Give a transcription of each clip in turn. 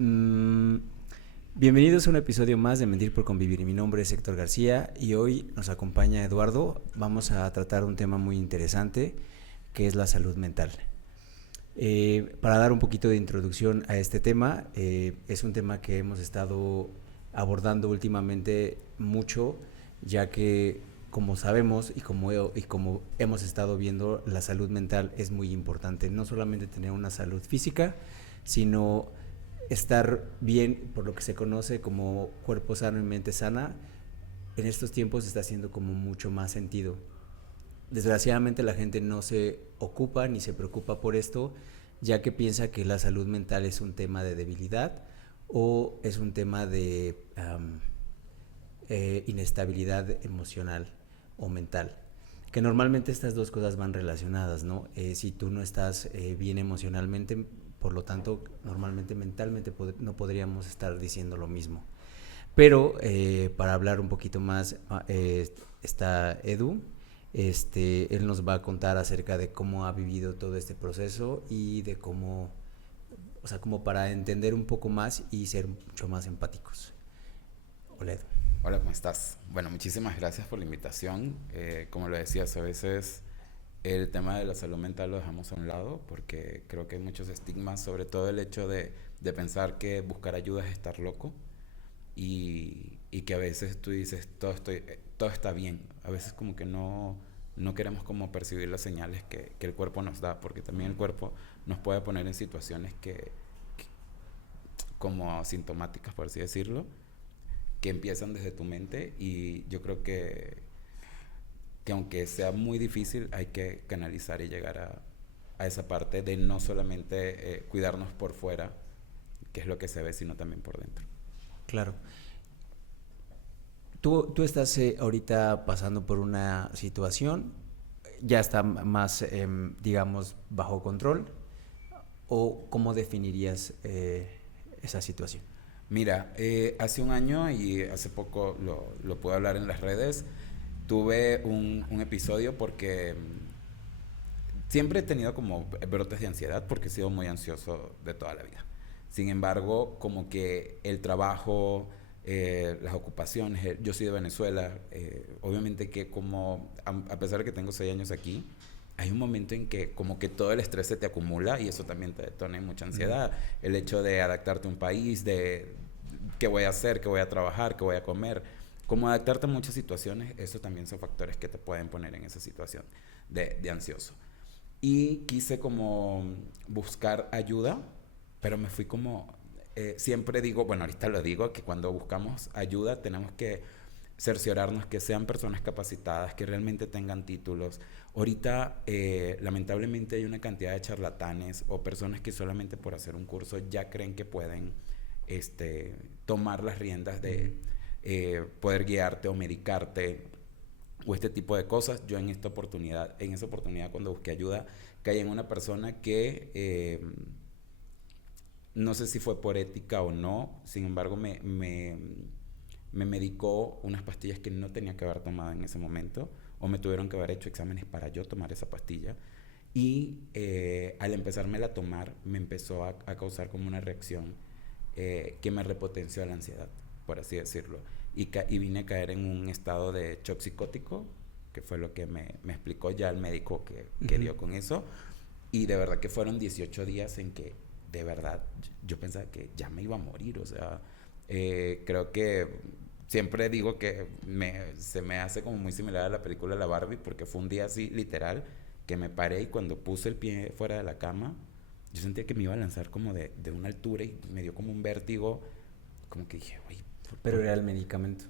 Mm, Bienvenidos a un episodio más de Mentir por Convivir. Mi nombre es Héctor García y hoy nos acompaña Eduardo. Vamos a tratar un tema muy interesante que es la salud mental. Para dar un poquito de introducción a este tema, es un tema que hemos estado abordando últimamente mucho, ya que como sabemos y como hemos estado viendo, la salud mental es muy importante. No solamente tener una salud física, sino estar bien por lo que se conoce como cuerpo sano y mente sana. En estos tiempos está haciendo como mucho más sentido. Desgraciadamente la gente no se ocupa ni se preocupa por esto, ya que piensa que la salud mental es un tema de debilidad o es un tema de inestabilidad emocional o mental, que normalmente estas dos cosas van relacionadas, ¿no? Si tú no estás bien emocionalmente, por lo tanto, normalmente mentalmente no podríamos estar diciendo lo mismo. Pero para hablar un poquito más, está Edu. Él nos va a contar acerca de cómo ha vivido todo este proceso y de cómo, o sea, como para entender un poco más y ser mucho más empáticos. Hola, Edu. Hola, ¿cómo estás? Bueno, muchísimas gracias por la invitación. Como lo decías, a veces el tema de la salud mental lo dejamos a un lado porque creo que hay muchos estigmas, sobre todo el hecho de pensar que buscar ayuda es estar loco y que a veces tú dices, todo está bien. A veces como que no queremos como percibir las señales que el cuerpo nos da, porque también el cuerpo nos puede poner en situaciones que como sintomáticas, por así decirlo, que empiezan desde tu mente y yo creo que aunque sea muy difícil hay que canalizar y llegar a esa parte de no solamente cuidarnos por fuera, que es lo que se ve, sino también por dentro. Claro. Tú estás ahorita pasando por una situación, ya está más, digamos, bajo control, o cómo definirías esa situación. Mira, hace un año y hace poco lo pude hablar en las redes, tuve un episodio porque siempre he tenido como brotes de ansiedad porque he sido muy ansioso de toda la vida. Sin embargo, como que el trabajo, las ocupaciones, yo soy de Venezuela, obviamente que como, a pesar de que tengo 6 años aquí, hay un momento en que como que todo el estrés se te acumula y eso también te detona mucha ansiedad. El hecho de adaptarte a un país, de qué voy a hacer, qué voy a trabajar, qué voy a comer. Como adaptarte a muchas situaciones, eso también son factores que te pueden poner en esa situación de ansioso. Y quise como buscar ayuda, pero me fui como, siempre digo, bueno, ahorita lo digo, que cuando buscamos ayuda tenemos que cerciorarnos que sean personas capacitadas, que realmente tengan títulos. Ahorita, lamentablemente, hay una cantidad de charlatanes o personas que solamente por hacer un curso ya creen que pueden tomar las riendas de poder guiarte o medicarte o este tipo de cosas. Yo en esa oportunidad cuando busqué ayuda, caí en una persona que no sé si fue por ética o no, sin embargo me medicó unas pastillas que no tenía que haber tomado en ese momento, o me tuvieron que haber hecho exámenes para yo tomar esa pastilla. Y al empezármela a tomar, me empezó a causar como una reacción que me repotenció la ansiedad, por así decirlo. Y vine a caer en un estado de shock psicótico, que fue lo que me explicó ya el médico que dio con eso. Y de verdad que fueron 18 días en que, de verdad, yo pensaba que ya me iba a morir. O sea, creo que siempre digo que se me hace como muy similar a la película de la Barbie, porque fue un día así, literal, que me paré y cuando puse el pie fuera de la cama, yo sentía que me iba a lanzar como de una altura y me dio como un vértigo, como que dije, oye, Pero era el medicamento.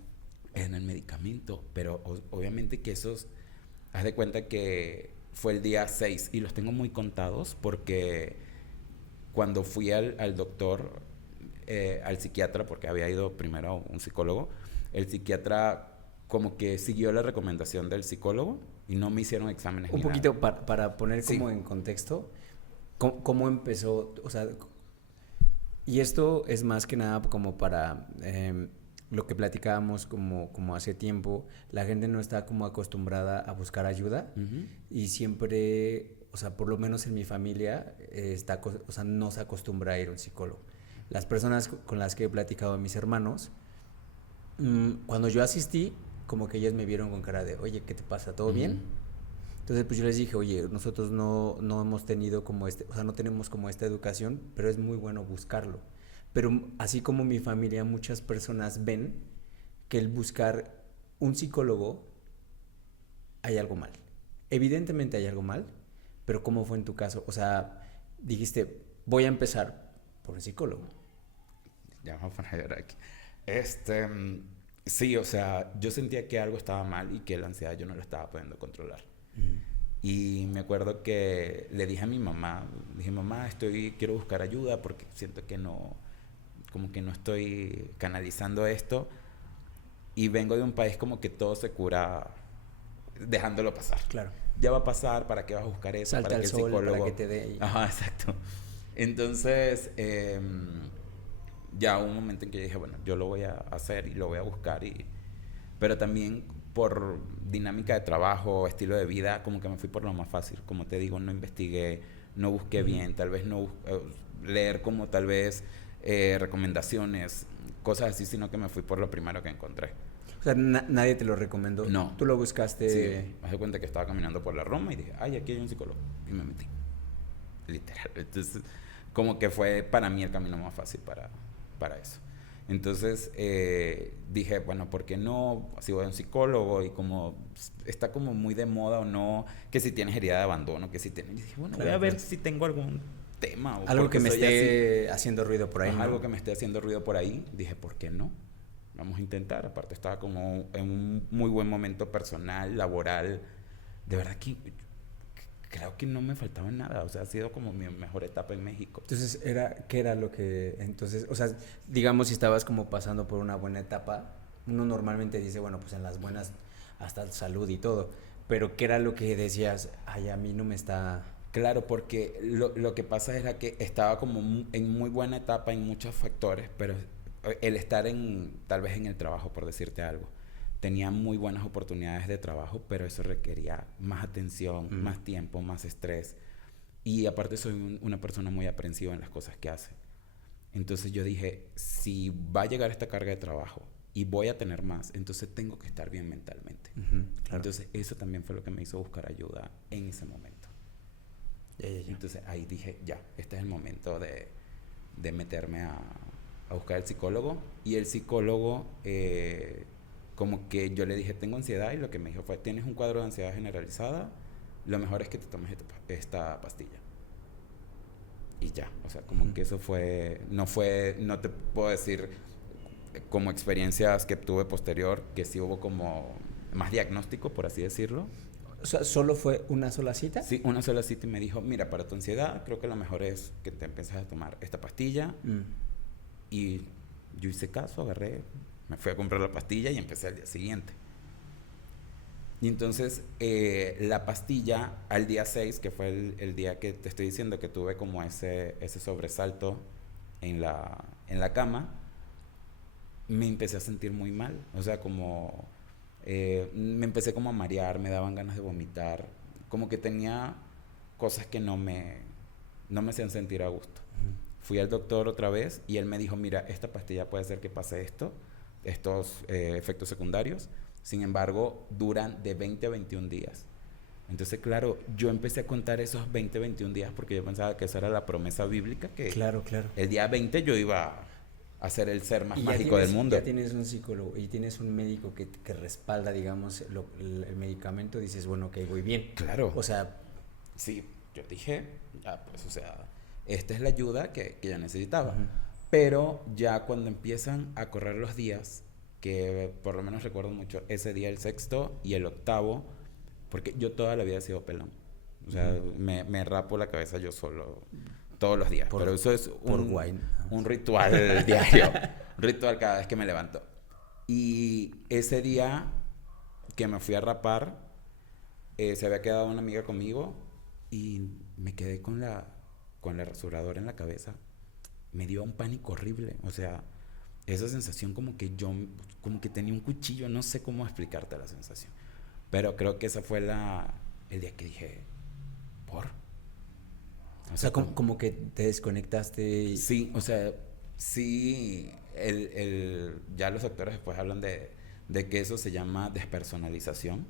en el medicamento, pero obviamente que esos, haz de cuenta que fue el día 6 y los tengo muy contados porque cuando fui al doctor, al psiquiatra, porque había ido primero a un psicólogo, el psiquiatra como que siguió la recomendación del psicólogo y no me hicieron exámenes Un ni nada. poquito para poner Sí, como en contexto, cómo empezó, o sea, y esto es más que nada como para lo que platicábamos como hace tiempo, la gente no está como acostumbrada a buscar ayuda uh-huh. y siempre, o sea, por lo menos en mi familia, o sea, no se acostumbra a ir a un psicólogo. las personas con las que he platicado, mis hermanos, cuando yo asistí, como que ellos me vieron con cara de, oye, ¿qué te pasa? ¿Todo bien? Entonces, pues yo les dije, oye, nosotros no hemos tenido como o sea, no tenemos como esta educación, pero es muy bueno buscarlo. Pero así como mi familia, muchas personas ven que el buscar un psicólogo hay algo mal. Evidentemente hay algo mal, pero ¿cómo fue en tu caso? O sea, dijiste, voy a empezar por un psicólogo. Ya vamos a poner a llorar aquí. Sí, o sea, yo sentía que algo estaba mal y que la ansiedad yo no la estaba pudiendo controlar. Y me acuerdo que le dije a mi mamá, dije, mamá, quiero buscar ayuda porque siento que como que no estoy canalizando esto y vengo de un país como que todo se cura dejándolo pasar. Claro. Ya va a pasar, ¿para qué vas a buscar eso? Salta para el que el sol, psicólogo... para que te dé... Ajá, exacto. Entonces, ya hubo un momento en que dije, bueno, yo lo voy a hacer y lo voy a buscar pero también por dinámica de trabajo, estilo de vida, como que me fui por lo más fácil. Como te digo, no investigué, no busqué bien, tal vez no leer como tal vez recomendaciones, cosas así, sino que me fui por lo primero que encontré. O sea, nadie te lo recomendó. No. Tú lo buscaste. Sí, me di cuenta que estaba caminando por la Roma y dije, ay, aquí hay un psicólogo. Y me metí. Literal. Entonces, como que fue para mí el camino más fácil para eso. Entonces dije, bueno, ¿por qué no? Si voy a un psicólogo y como está como muy de moda o no, que si tienes herida de abandono, que si tienes... Y dije, bueno, claro, voy a ver si tengo algún tema. O algo que me esté haciendo ruido por ahí. ¿no? Algo que me esté haciendo ruido por ahí. Dije, ¿por qué no? Vamos a intentar. Aparte estaba como en un muy buen momento personal, laboral. De verdad que creo que no me faltaba nada. O sea, ha sido como mi mejor etapa en México. Entonces, ¿qué era lo que... Entonces, o sea, digamos, si estabas como pasando por una buena etapa, uno normalmente dice, bueno, pues en las buenas hasta salud y todo. Pero ¿qué era lo que decías? Ay, a mí no me está... Claro, porque lo que pasa era que estaba como en muy buena etapa en muchos factores, pero el estar tal vez en el trabajo, por decirte algo, tenía muy buenas oportunidades de trabajo, pero eso requería más atención, más tiempo, más estrés. Y aparte soy una persona muy aprensiva en las cosas que hace. Entonces yo dije, si va a llegar esta carga de trabajo y voy a tener más, entonces tengo que estar bien mentalmente. Claro. Entonces eso también fue lo que me hizo buscar ayuda en ese momento. Ya. Entonces ahí dije, ya, este es el momento de meterme a buscar al psicólogo. Y el psicólogo, como que yo le dije, tengo ansiedad, y lo que me dijo fue, tienes un cuadro de ansiedad generalizada, lo mejor es que te tomes esta pastilla. Y ya, o sea, como que eso no te puedo decir como experiencias que tuve posterior, que sí hubo como más diagnóstico, por así decirlo. O sea, ¿solo fue una sola cita? Sí, una sola cita, y me dijo, mira, para tu ansiedad creo que lo mejor es que te empieces a tomar esta pastilla. Y yo hice caso, agarré, me fui a comprar la pastilla y empecé al día siguiente. Y entonces la pastilla al día 6, que fue el día que te estoy diciendo que tuve como ese sobresalto en la cama, me empecé a sentir muy mal. O sea, como me empecé como a marear, me daban ganas de vomitar, como que tenía cosas que no me hacían sentir a gusto. Fui al doctor otra vez y él me dijo, mira, esta pastilla puede hacer que pase estos efectos secundarios. Sin embargo, duran de 20 a 21 días. Entonces, claro, yo empecé a contar esos 20 a 21 días porque yo pensaba que esa era la promesa bíblica, que claro. El día 20 yo iba a ser el ser más mágico del mundo. Ya tienes un psicólogo y tienes un médico que respalda, digamos, el medicamento, dices, bueno, ok, voy bien. Claro. O sea... Sí, yo dije, ya, pues, o sea, esta es la ayuda que yo necesitaba. Pero ya cuando empiezan a correr los días, que por lo menos recuerdo mucho ese día, el 6º y el 8º, porque yo toda la vida he sido pelón. O sea, me rapo la cabeza yo solo todos los días. Pero eso es un ritual diario. Un ritual cada vez que me levanto. Y ese día que me fui a rapar, se había quedado una amiga conmigo y me quedé con la rasuradora en la cabeza. Me dio un pánico horrible. O sea, esa sensación como que tenía un cuchillo. No sé cómo explicarte la sensación. Pero creo que esa fue el día que dije, ¿por? O sea, como que te desconectaste. Sí, o sea, sí, ya los doctores después hablan de que eso se llama despersonalización,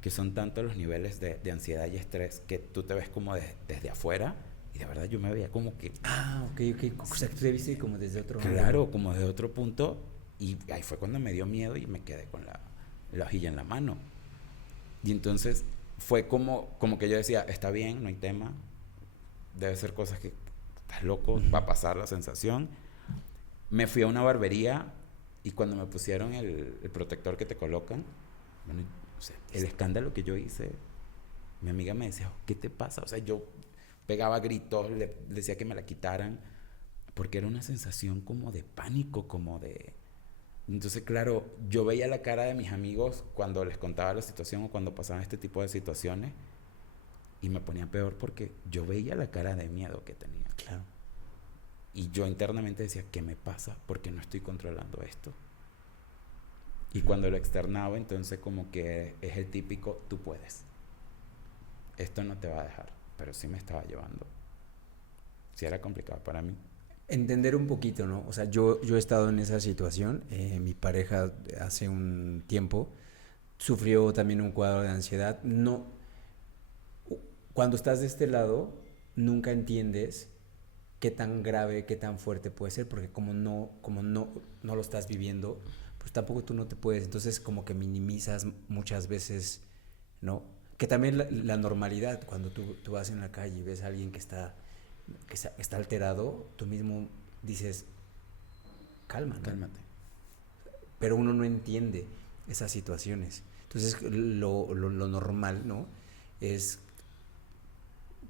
que son tantos los niveles de ansiedad y estrés que tú te ves como desde afuera, y de verdad yo me veía como que... Ok. O sea, tú te viste como desde otro Claro, ángulo. como desde otro punto, y ahí fue cuando me dio miedo y me quedé con la hojilla en la mano. Y entonces fue como que yo decía, está bien, no hay tema, debe ser cosas que estás loco, va a pasar la sensación. Me fui a una barbería y cuando me pusieron el protector que te colocan, bueno, o sea, el escándalo que yo hice, mi amiga me decía, ¿qué te pasa? O sea, yo pegaba gritos, le decía que me la quitaran, porque era una sensación como de pánico, como de... Entonces, claro, yo veía la cara de mis amigos cuando les contaba la situación o cuando pasaban este tipo de situaciones y me ponía peor porque yo veía la cara de miedo que tenía. Claro. Y yo internamente decía, ¿qué me pasa? Porque no estoy controlando esto. Y cuando lo externaba, entonces como que es el típico, tú puedes. Esto no te va a dejar, pero sí me estaba llevando. Sí era complicado para mí. Entender un poquito, ¿no? O sea, yo he estado en esa situación. Mi pareja hace un tiempo sufrió también un cuadro de ansiedad. No, cuando estás de este lado, nunca entiendes qué tan grave, qué tan fuerte puede ser, porque no lo estás viviendo, pues tampoco tú no te puedes. Entonces, como que minimizas muchas veces, ¿no? Que también la normalidad, cuando tú vas en la calle y ves a alguien que está alterado, tú mismo dices, calma, ¿no? Cálmate. Pero uno no entiende esas situaciones. Entonces, lo normal, ¿no? Es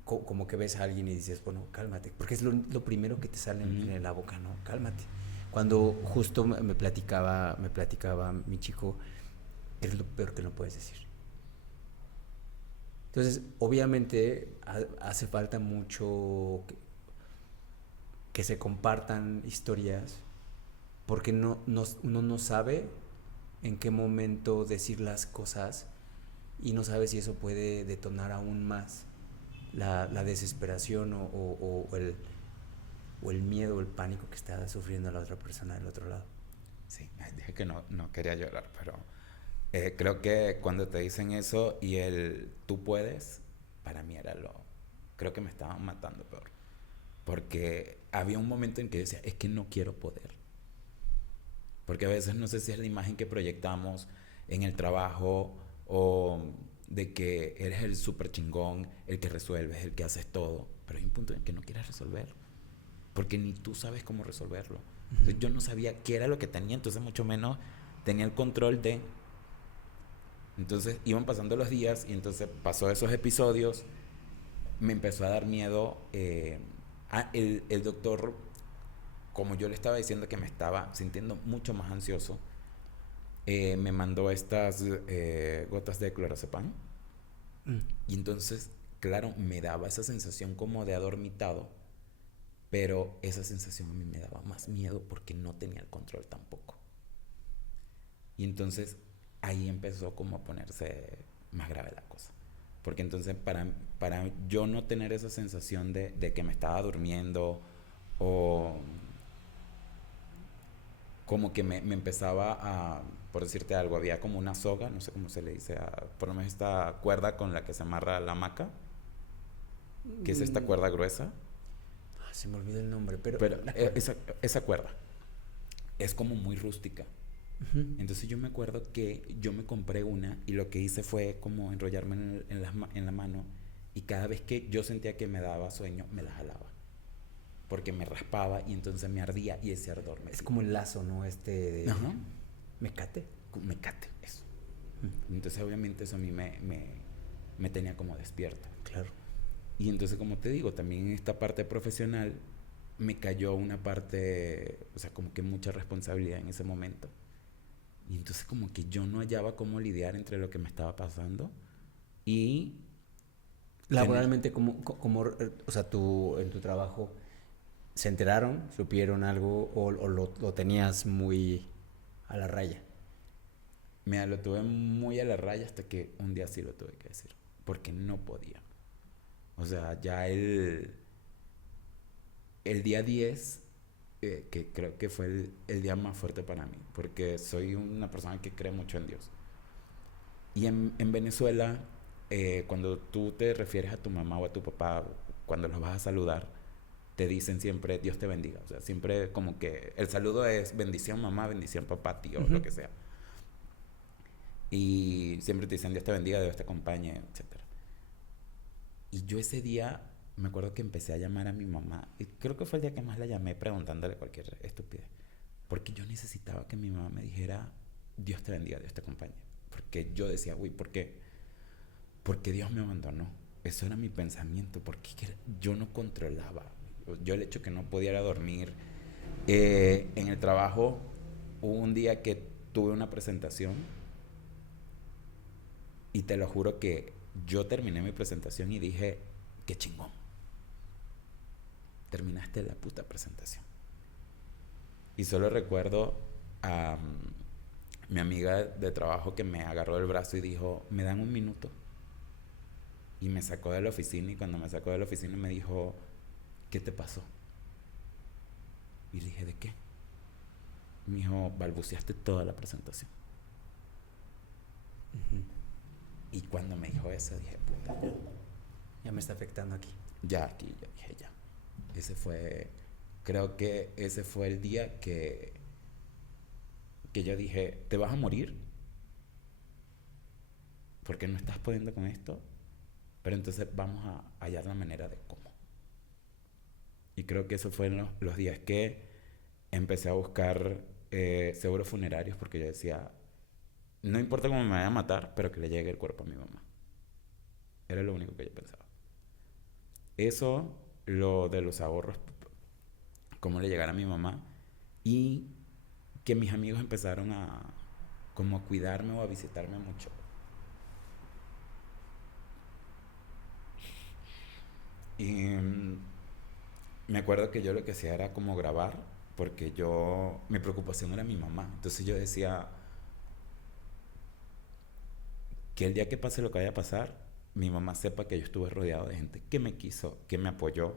como que ves a alguien y dices, bueno, cálmate, porque es lo primero que te sale en la boca, ¿no? Cálmate. Cuando justo me platicaba mi chico, es lo peor que no puedes decir. Entonces, obviamente, hace falta mucho que se compartan historias, porque uno no sabe en qué momento decir las cosas y no sabe si eso puede detonar aún más la desesperación o el miedo o el pánico que está sufriendo la otra persona del otro lado. Sí, dije que no quería llorar, pero creo que cuando te dicen eso y el tú puedes, para mí era creo que me estaban matando peor. Porque había un momento en que decía, es que no quiero poder. Porque a veces no sé si es la imagen que proyectamos en el trabajo o de que eres el súper chingón, el que resuelves, el que haces todo. Pero hay un punto en que no quieres resolver. Porque ni tú sabes cómo resolverlo. Entonces, yo no sabía qué era lo que tenía, entonces mucho menos tenía el control de... Entonces iban pasando los días y entonces pasó esos episodios, me empezó a dar miedo. El doctor, como yo le estaba diciendo que me estaba sintiendo mucho más ansioso, me mandó estas gotas de clorazepam. Y entonces, claro, me daba esa sensación como de adormitado, pero esa sensación a mí me daba más miedo porque no tenía el control tampoco. Y entonces ahí empezó como a ponerse más grave la cosa. Porque entonces para yo no tener esa sensación de que me estaba durmiendo o como que me empezaba a, por decirte algo, había como una soga, no sé cómo se le dice, por lo menos esta cuerda con la que se amarra la hamaca, que es esta cuerda gruesa. Se me olvidó el nombre, pero esa cuerda es como muy rústica. Entonces yo me acuerdo que yo me compré una y lo que hice fue como enrollarme en la mano y cada vez que yo sentía que me daba sueño, me la jalaba. Porque me raspaba y entonces me ardía y ese ardor me... Es como el lazo, ¿no? Ajá. Mecate. Mecate, eso. Entonces obviamente eso a mí me tenía como despierto. Claro. Y entonces como te digo, también en esta parte profesional me cayó una parte, o sea, como que mucha responsabilidad en ese momento. Y entonces como que yo no hallaba cómo lidiar entre lo que me estaba pasando y... Laboralmente, o sea, en tu trabajo, ¿se enteraron, supieron algo o lo tenías muy a la raya? Mira, lo tuve muy a la raya hasta que un día sí lo tuve que decir, porque no podía. O sea, ya el día 10 que creo que fue el día más fuerte para mí, porque soy una persona que cree mucho en Dios. Y en Venezuela, cuando tú te refieres a tu mamá o a tu papá, cuando los vas a saludar, te dicen siempre Dios te bendiga. O sea, siempre como que el saludo es bendición mamá, bendición papá, tío, lo que sea. Y siempre te dicen Dios te bendiga, Dios te acompañe, etcétera. Y yo ese día me acuerdo que empecé a llamar a mi mamá. Y creo que fue el día que más la llamé preguntándole cualquier estupidez. Porque yo necesitaba que mi mamá me dijera Dios te bendiga, Dios te acompañe. Porque yo decía, uy, ¿por qué? Porque Dios me abandonó. Eso era mi pensamiento. Porque yo no controlaba. Yo el hecho que no podía ir a dormir. En el trabajo hubo un día que tuve una presentación. Y te lo juro que yo terminé mi presentación y dije, qué chingón. Terminaste la puta presentación. Y solo recuerdo a mi amiga de trabajo que me agarró del brazo y dijo, ¿me dan un minuto? Y me sacó de la oficina, y cuando me sacó de la oficina me dijo, ¿qué te pasó? Y le dije, ¿de qué? Me dijo, balbuceaste toda la presentación. Y cuando me dijo eso, dije, puta, Ya me está afectando aquí. ya aquí, ya dije, ya. Creo que ese fue el día que yo dije, ¿te vas a morir? Porque no estás pudiendo con esto. Pero entonces vamos a hallar la manera de cómo. Y creo que eso fue en los días que empecé a buscar seguros funerarios, porque yo decía, no importa cómo me vaya a matar, pero que le llegue el cuerpo a mi mamá. Era lo único que yo pensaba. Eso, lo de los ahorros, cómo le llegara a mi mamá, y que mis amigos empezaron como a cuidarme o a visitarme mucho. Y me acuerdo que yo lo que hacía era como grabar, porque mi preocupación era mi mamá. Entonces yo decía que el día que pase lo que vaya a pasar, mi mamá sepa que yo estuve rodeado de gente que me quiso, que me apoyó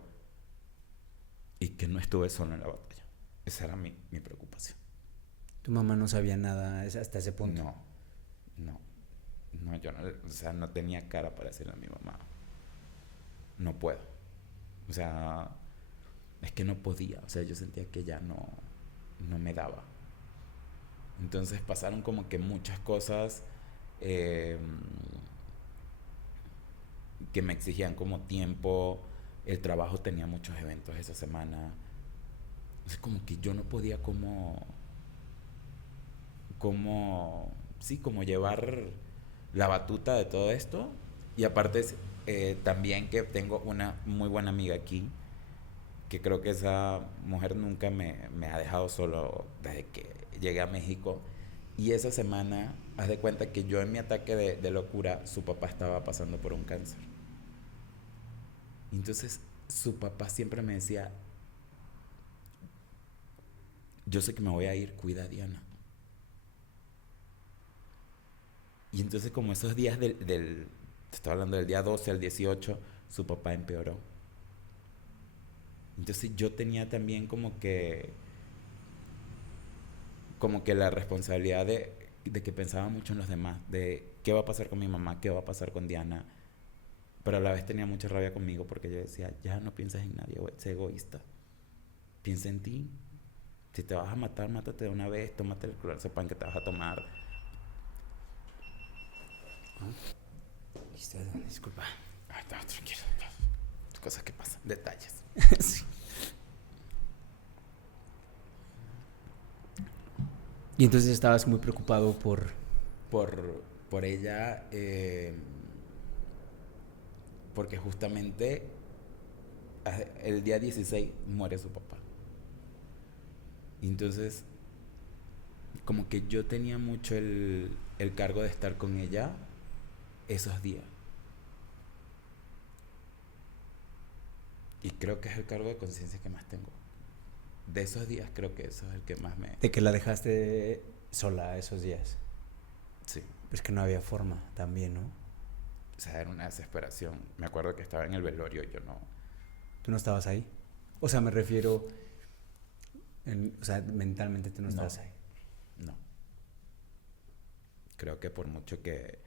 y que no estuve solo en la batalla. Esa era mi preocupación. ¿Tu mamá no sabía nada hasta ese punto? No, yo no, o sea, no tenía cara para decirle a mi mamá, no puedo. O sea, es que no podía. O sea, yo sentía que ya no me daba. Entonces pasaron como que muchas cosas que me exigían como tiempo. El trabajo tenía muchos eventos esa semana. Entonces como que yo no podía como llevar la batuta de todo esto. Y aparte también que tengo una muy buena amiga aquí, que creo que esa mujer nunca me ha dejado solo desde que llegué a México. Y esa semana, haz de cuenta que yo en mi ataque de locura, su papá estaba pasando por un cáncer. Y entonces su papá siempre me decía, yo sé que me voy a ir, cuida a Diana. Y entonces como esos días te estoy hablando del día 12 al 18, su papá empeoró. Entonces yo tenía también como que la responsabilidad de que pensaba mucho en los demás, de qué va a pasar con mi mamá, qué va a pasar con Diana. Pero a la vez tenía mucha rabia conmigo porque yo decía, ya no pienses en nadie, sé egoísta. Piensa en ti. Si te vas a matar, mátate de una vez, tómate el clonazepam que te vas a tomar. Listo, disculpa. Ay, no, tranquilo. Cosas que pasan, detalles. Sí. Y entonces estabas muy preocupado por ella, porque justamente el día 16 muere su papá. Y entonces, como que yo tenía mucho el cargo de estar con ella esos días. Y creo que es el cargo de conciencia que más tengo. De esos días creo que eso es el que más me... de que la dejaste sola esos días. Sí. Pues que no había forma también, ¿no? O sea, era una desesperación. Me acuerdo que estaba en el velorio y yo no... ¿Tú no estabas ahí? O sea, me refiero... O sea, mentalmente tú no estás ahí. No. Creo que por mucho que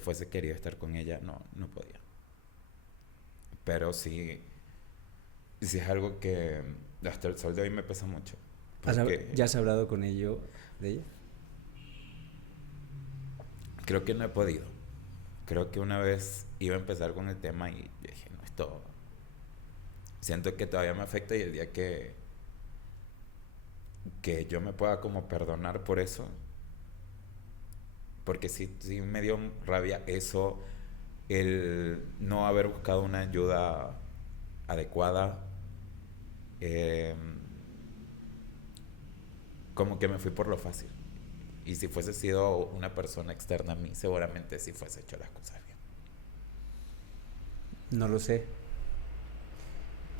fuese querido estar con ella, no podía. Pero sí es algo que hasta el sol de hoy me pesa mucho. ¿Ya has hablado con de ella? Creo que no he podido. Creo que una vez iba a empezar con el tema y dije, no, esto siento que todavía me afecta, y el día que yo me pueda como perdonar por eso, porque sí me dio rabia eso, el no haber buscado una ayuda adecuada, como que me fui por lo fácil. Y si fuese sido una persona externa a mí, seguramente sí fuese hecho las cosas bien. No lo sé.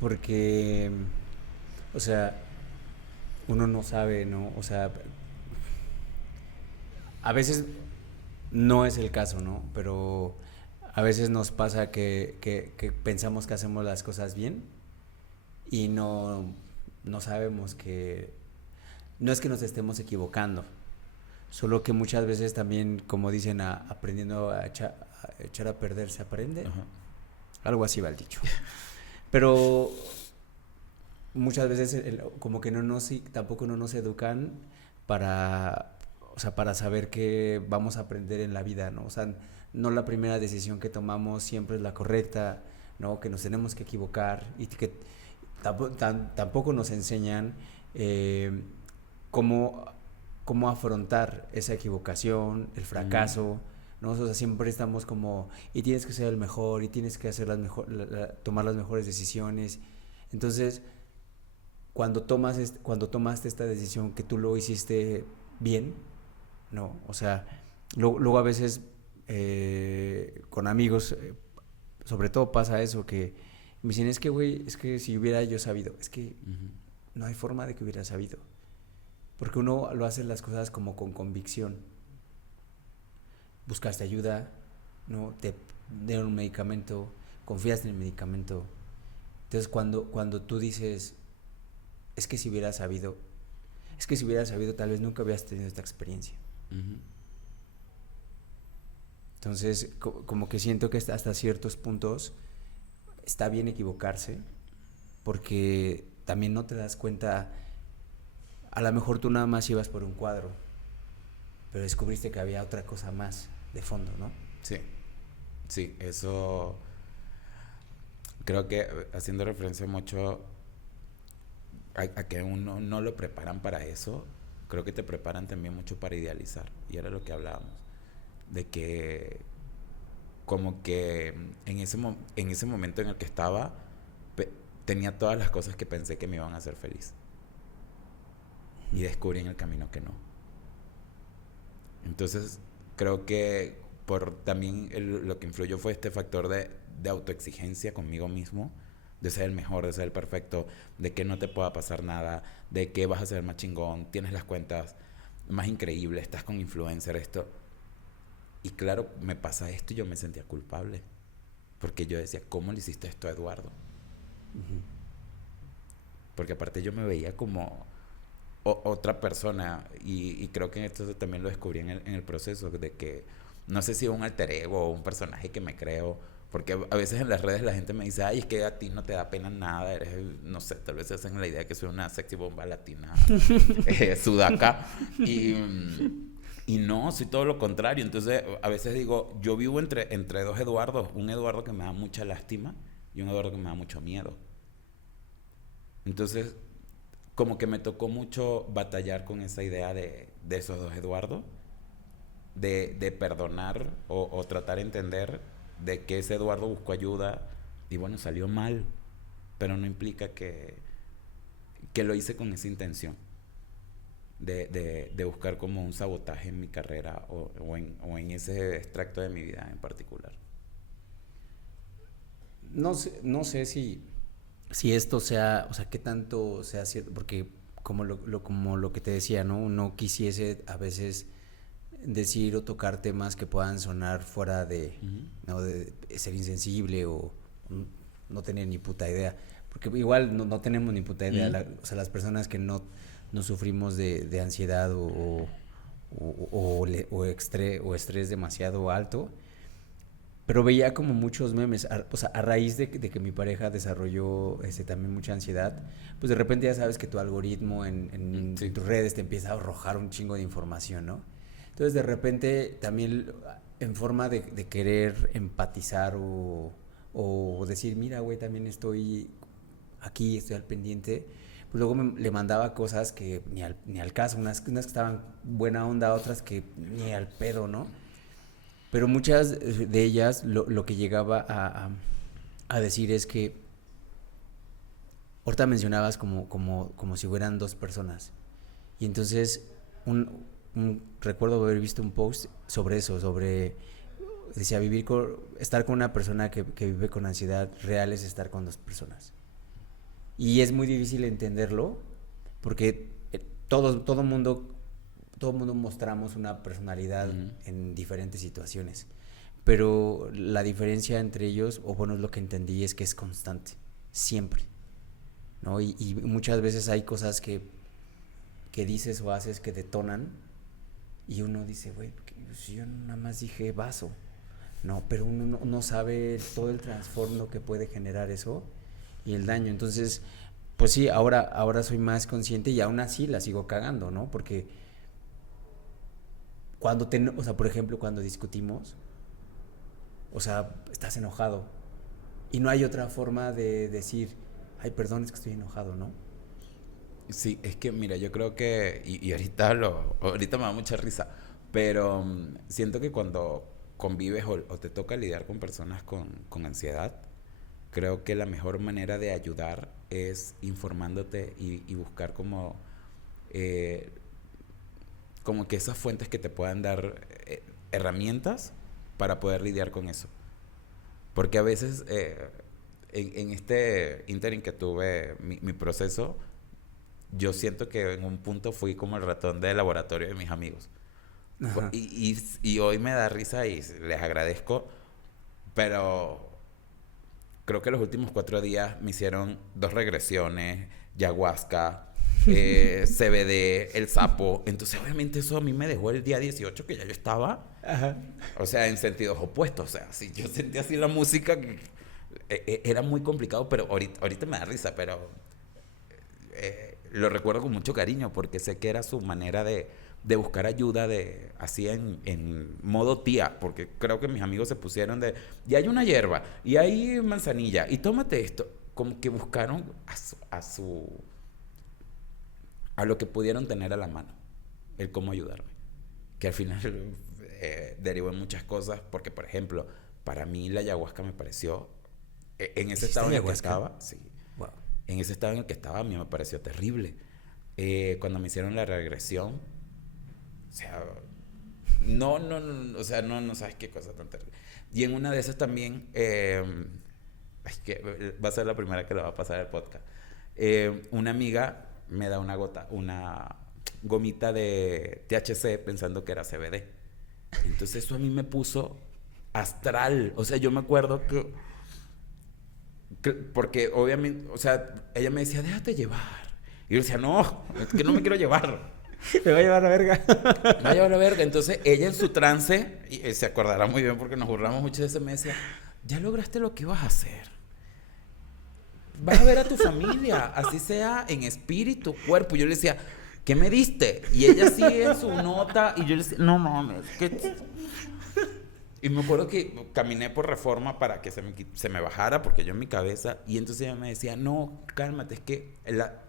Porque, o sea, uno no sabe, ¿no? O sea, a veces no es el caso, ¿no? Pero a veces nos pasa que pensamos que hacemos las cosas bien y no sabemos que... No es que nos estemos equivocando, solo que muchas veces también, como dicen, aprendiendo a echar a perder se aprende. Ajá. Algo así va el dicho. Pero muchas veces como que tampoco no nos educan para, o sea, para saber que vamos a aprender en la vida, ¿no? O sea, no la primera decisión que tomamos siempre es la correcta, ¿no? Que nos tenemos que equivocar y que tampoco nos enseñan cómo afrontar esa equivocación, el fracaso, ¿no? O sea, siempre estamos como, y tienes que ser el mejor, y tienes que hacer tomar las mejores decisiones. Entonces, cuando tomaste esta decisión que tú lo hiciste bien, ¿no? O sea, luego a veces con amigos, sobre todo pasa eso, que me dicen, es que, güey, es que si hubiera yo sabido, es que no hay forma de que hubiera sabido. Porque uno lo hace las cosas como con convicción. Buscaste ayuda, ¿no? Te dieron un medicamento, confías en el medicamento. Entonces cuando tú dices, es que si hubiera sabido tal vez nunca hubieras tenido esta experiencia. Entonces como que siento que hasta ciertos puntos está bien equivocarse, porque también no te das cuenta. A lo mejor tú nada más ibas por un cuadro, pero descubriste que había otra cosa más de fondo, ¿no? Sí, eso creo que haciendo referencia mucho a que uno no lo preparan para eso, creo que te preparan también mucho para idealizar, y era lo que hablábamos, de que como que en ese momento en el que estaba, tenía todas las cosas que pensé que me iban a hacer feliz. Y descubrí en el camino que no. Entonces, creo que también lo que influyó fue este factor de autoexigencia conmigo mismo, de ser el mejor, de ser el perfecto, de que no te pueda pasar nada, de que vas a ser más chingón, tienes las cuentas más increíbles, estás con influencer, esto. Y claro, me pasa esto y yo me sentía culpable. Porque yo decía, ¿cómo le hiciste esto a Eduardo? Porque aparte yo me veía como otra persona, y creo que esto también lo descubrí en el proceso, de que no sé si es un alter ego o un personaje que me creo, porque a veces en las redes la gente me dice, ay, es que a ti no te da pena nada, eres, no sé, tal vez se hacen la idea de que soy una sexy bomba latina sudaca, y no, soy todo lo contrario. Entonces a veces digo, yo vivo entre dos Eduardos, un Eduardo que me da mucha lástima y un Eduardo que me da mucho miedo. Entonces como que me tocó mucho batallar con esa idea de esos dos Eduardo, de perdonar o tratar de entender de que ese Eduardo buscó ayuda y bueno, salió mal, pero no implica que lo hice con esa intención de buscar como un sabotaje en mi carrera o en ese extracto de mi vida en particular. No sé si esto sea, o sea, qué tanto sea cierto, porque como lo que te decía, ¿no? No quisiese a veces decir o tocar temas que puedan sonar fuera de, ¿no? De ser insensible o no tener ni puta idea. porque igual no tenemos ni puta idea, Uh-huh. o sea, las personas que no sufrimos de ansiedad o estrés demasiado alto, pero veía como muchos memes, o sea, a raíz de que mi pareja desarrolló también mucha ansiedad, pues de repente ya sabes que tu algoritmo Sí. en tus redes te empieza a arrojar un chingo de información, ¿no? Entonces de repente también en forma de querer empatizar o decir, mira, güey, también estoy aquí, estoy al pendiente, pues luego le mandaba cosas que ni al caso, unas que estaban buena onda, otras que ni al pedo, ¿no? Pero muchas de ellas lo que llegaba a decir es que ahorita mencionabas como si fueran dos personas. Y entonces recuerdo haber visto un post sobre eso, decía, estar con una persona que vive con ansiedad real es estar con dos personas. Y es muy difícil entenderlo porque todo mundo mostramos una personalidad Uh-huh. en diferentes situaciones, pero la diferencia entre ellos, o bueno, es lo que entendí, es que es constante, siempre, ¿no? Y muchas veces hay cosas que dices o haces que detonan y uno dice, güey, pues yo nada más dije vaso, no, pero uno no sabe todo el trasfondo que puede generar eso y el daño. Entonces, pues sí, ahora soy más consciente y aún así la sigo cagando, ¿no? Porque o sea, por ejemplo, cuando discutimos, o sea, estás enojado y no hay otra forma de decir, ay, perdón, es que estoy enojado, ¿no? Sí, es que mira, yo creo que, y ahorita me da mucha risa, pero siento que cuando convives o te toca lidiar con personas con ansiedad, creo que la mejor manera de ayudar es informándote y buscar eh, como que esas fuentes que te puedan dar herramientas para poder lidiar con eso. Porque a veces en este interim que tuve mi proceso, yo siento que en un punto fui como el ratón de laboratorio de mis amigos. Ajá. Y hoy me da risa y les agradezco, pero creo que los últimos 4 días me hicieron 2 regresiones, ayahuasca, CBD, el sapo. Entonces, obviamente, eso a mí me dejó el día 18 que ya yo estaba. Ajá. O sea, en sentidos opuestos. O sea, si yo sentía así la música, era muy complicado, pero ahorita me da risa, pero lo recuerdo con mucho cariño porque sé que era su manera de buscar ayuda así en modo tía, porque creo que mis amigos se pusieron y hay una hierba, y hay manzanilla, y tómate esto, como que buscaron a lo que pudieron tener a la mano, el cómo ayudarme, que al final derivó en muchas cosas, porque por ejemplo, para mí la ayahuasca me pareció, en ese ¿Hiciste estado en el que ayahuasca? estaba, sí, Wow. en ese estado en el que estaba a mí me pareció terrible. Cuando me hicieron la regresión, o sea, no, o sea, no sabes qué cosa tan terrible. Y en una de esas también, es que va a ser la primera que le va a pasar el podcast. Una amiga me da una gomita de THC pensando que era CBD. Entonces eso a mí me puso astral. O sea, yo me acuerdo porque obviamente, o sea, ella me decía, déjate llevar. Y yo decía, no, es que no me quiero llevar. Me va a llevar la verga. Me va a llevar la verga. Entonces ella en su trance, y se acordará muy bien porque nos burlamos mucho de eso, me decía, ya lograste lo que ibas a hacer. Vas a ver a tu familia, así sea en espíritu, cuerpo. Y yo le decía, ¿qué me diste? Y ella sigue en su nota, y yo le decía, no mames, ¿qué? Y me acuerdo que caminé por Reforma para que se me bajara, porque yo en mi cabeza, y entonces ella me decía, no, cálmate, es que,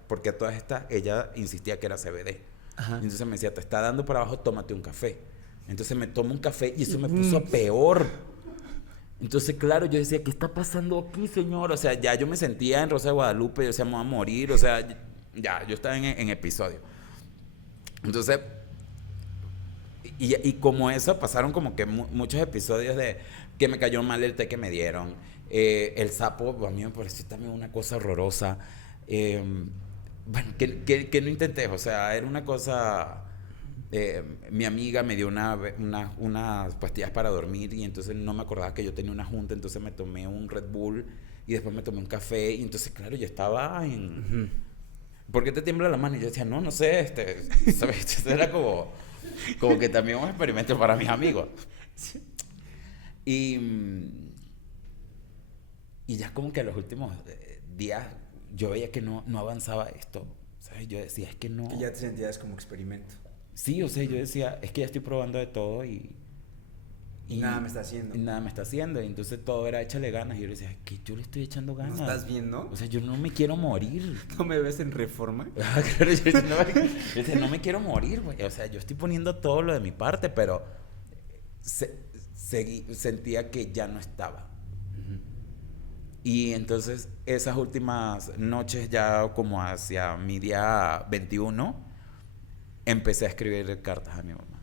porque a todas estas, ella insistía que era CBD. Ajá. Y entonces me decía, te está dando para abajo, tómate un café. Entonces me tomo un café y eso me puso peor. Entonces, claro, yo decía, ¿qué está pasando aquí, señor? O sea, ya yo me sentía en Rosa de Guadalupe, yo decía, me voy a morir, o sea, ya, yo estaba en episodio. Entonces, y como eso, pasaron como que muchos episodios de que me cayó mal el té que me dieron. El sapo, a mí me pareció también una cosa horrorosa. Bueno, que no intenté, o sea, era una cosa... mi amiga me dio unas pastillas para dormir y entonces no me acordaba que yo tenía una junta, entonces me tomé un Red Bull Y después me tomé un café y entonces, claro, yo estaba en... Ujú. ¿Por qué te tiembla la mano? Y yo decía, no sé, ¿sabes? Esto era como que también un experimento para mis amigos. Y, y ya como que a los últimos días yo veía que no avanzaba esto, ¿sabes? Yo decía, es que no... Que ya te sentías como experimento. Sí, o sea, yo decía, es que ya estoy probando de todo Y nada me está haciendo. y nada me está haciendo. Y entonces todo era échale ganas. Y yo le decía, es que yo le estoy echando ¿No ganas. estás viendo? O sea, yo no me quiero morir. ¿No me ves en Reforma? Ah, claro, yo decía, no me quiero morir, güey. O sea, yo estoy poniendo todo lo de mi parte, pero sentía que ya no estaba. Y entonces esas últimas noches, ya como hacia mi día 21, empecé a escribir cartas a mi mamá.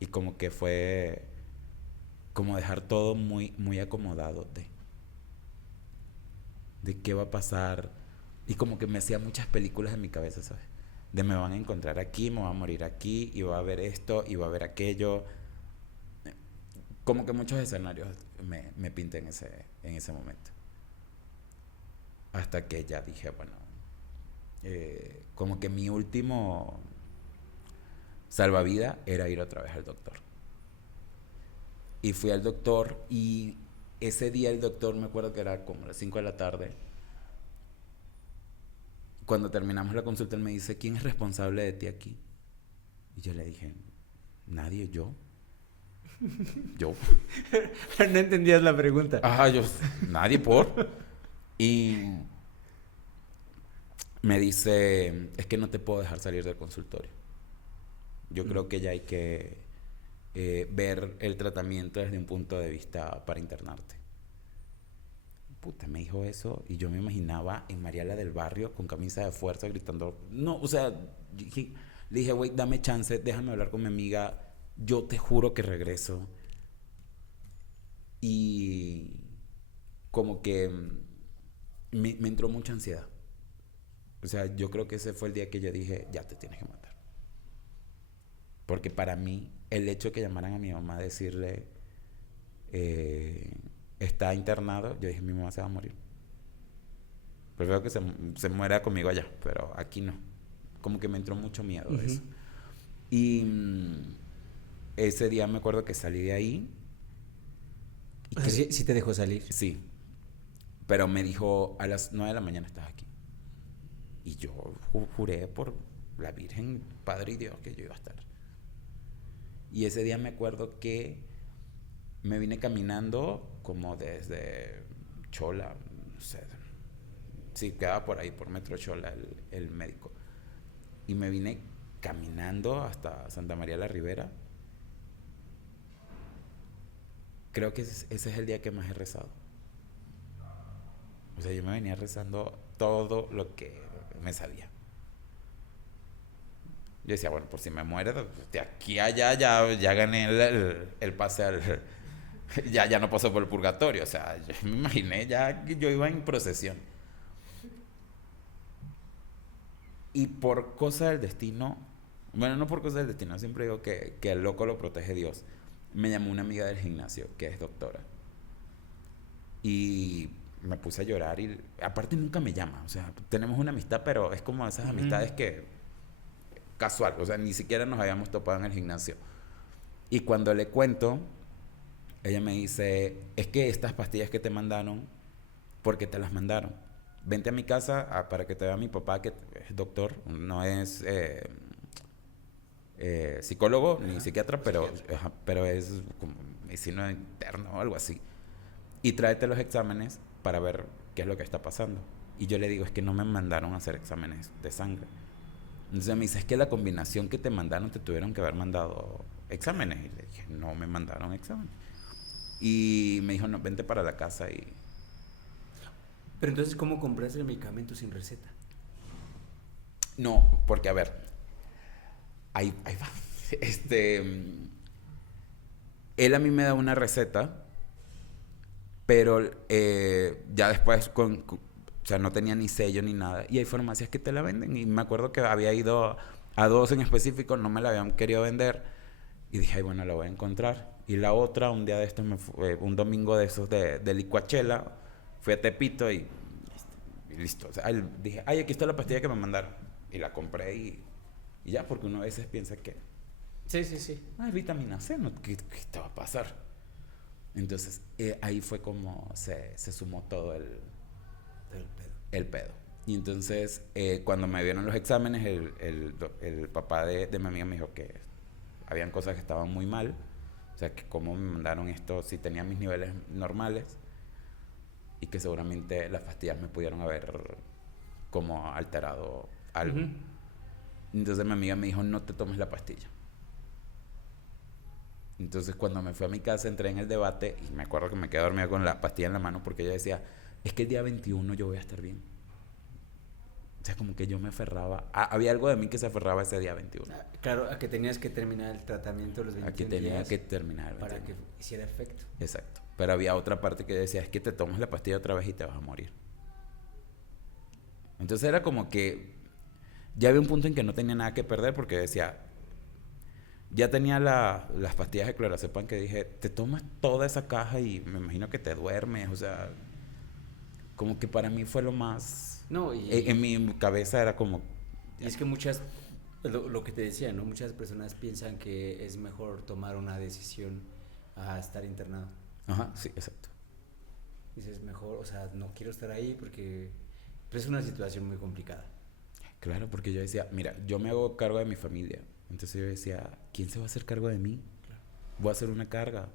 Y como que fue como dejar todo muy, muy acomodado de qué va a pasar. Y como que me hacía muchas películas en mi cabeza, ¿sabes? De me van a encontrar aquí, me voy a morir aquí, y va a haber esto, y va a haber aquello. Como que muchos escenarios me pinté en ese momento. Hasta que ya dije, bueno, como que mi último salvavidas era ir otra vez al doctor. Y fui al doctor y ese día el doctor, me acuerdo que era como las 5 de la tarde. Cuando terminamos la consulta, él me dice, ¿quién es responsable de ti aquí? Y yo le dije, nadie, yo. Yo. No entendías la pregunta. Ajá, yo, nadie por. Y me dice, es que no te puedo dejar salir del consultorio. Yo creo que ya hay que ver el tratamiento desde un punto de vista para internarte. Puta, me dijo eso y yo me imaginaba en Mariela del Barrio con camisa de fuerza gritando. No, o sea, le dije, güey, dame chance, déjame hablar con mi amiga. Yo te juro que regreso. Y como que me entró mucha ansiedad. O sea, yo creo que ese fue el día que yo dije, ya te tienes que matar. Porque para mí, el hecho de que llamaran a mi mamá a decirle, está internado, yo dije, mi mamá se va a morir. Prefiero que se muera conmigo allá, pero aquí no. Como que me entró mucho miedo de eso. Y ese día me acuerdo que salí de ahí. O sea, sí te dejó salir. Sí. Pero me dijo, a las 9 de la mañana estás aquí. Y yo juré por la Virgen, Padre y Dios que yo iba a estar. Y ese día me acuerdo que me vine caminando como desde Chola, no sé. Sí, quedaba por ahí, por Metro Chola, el médico. Y me vine caminando hasta Santa María la Ribera. Creo que ese es el día que más he rezado. O sea, yo me venía rezando todo lo que me sabía. Yo decía, bueno, por si me muero, de aquí a allá ya gané el pase al... Ya no pasó por el purgatorio. O sea, yo me imaginé ya que yo iba en procesión. Y por cosa del destino... Bueno, no por cosa del destino. Siempre digo que el loco lo protege Dios. Me llamó una amiga del gimnasio, que es doctora. Y me puse a llorar y... Aparte nunca me llama. O sea, tenemos una amistad, pero es como esas amistades que... Casual, o sea, ni siquiera nos habíamos topado en el gimnasio. Y cuando le cuento, ella me dice, es que estas pastillas que te mandaron, ¿por qué te las mandaron? Vente a mi casa para que te vea mi papá, que es doctor, no es psicólogo ni psiquiatra, pero es como medicina interna o algo así. Y tráete los exámenes para ver qué es lo que está pasando. Y yo le digo, es que no me mandaron a hacer exámenes de sangre. Entonces me dice, es que la combinación que te mandaron, te tuvieron que haber mandado exámenes. Y le dije, no me mandaron exámenes. Y me dijo, no, vente para la casa y... Pero entonces, ¿cómo compraste el medicamento sin receta? No, porque a ver, ahí va. Él a mí me da una receta, pero ya después o sea, no tenía ni sello ni nada. Y hay farmacias que te la venden. Y me acuerdo que había ido a 2 en específico, no me la habían querido vender. Y dije, ay, bueno, la voy a encontrar. Y la otra, un día de estos, un domingo de esos de licuachela, fui a Tepito y listo. O sea, dije, ay, aquí está la pastilla que me mandaron. Y la compré y ya, porque uno a veces piensa que... Sí, sí, sí. Ay, vitamina C, ¿no? ¿Qué te va a pasar? Entonces, ahí fue como se sumó todo el pedo. Y entonces, cuando me vieron los exámenes, el papá de mi amiga me dijo que habían cosas que estaban muy mal. O sea, que cómo me mandaron esto si tenía mis niveles normales. Y que seguramente las pastillas me pudieron haber como alterado algo. Uh-huh. Entonces mi amiga me dijo, no te tomes la pastilla. Entonces cuando me fui a mi casa entré en el debate y me acuerdo que me quedé dormida con la pastilla en la mano porque ella decía, es que el día 21 yo voy a estar bien. O sea, como que yo me aferraba. Había algo de mí que se aferraba ese día 21. Claro, a que tenías que terminar el tratamiento los 21 días. A que tenía que terminar el 21. Para que hiciera efecto. Exacto. Pero había otra parte que decía, es que te tomas la pastilla otra vez y te vas a morir. Entonces era como que ya había un punto en que no tenía nada que perder porque decía, ya tenía las pastillas de clorazepam que dije, te tomas toda esa caja y me imagino que te duermes. O sea, como que para mí fue lo más... No, y en mi cabeza era como... Y es que lo que te decía, ¿no? Muchas personas piensan que es mejor tomar una decisión a estar internado. Ajá, sí, exacto. Dices, mejor, o sea, no quiero estar ahí porque es una situación muy complicada. Claro, porque yo decía, mira, yo me hago cargo de mi familia. Entonces yo decía, ¿quién se va a hacer cargo de mí? Claro. Voy a hacer una carga.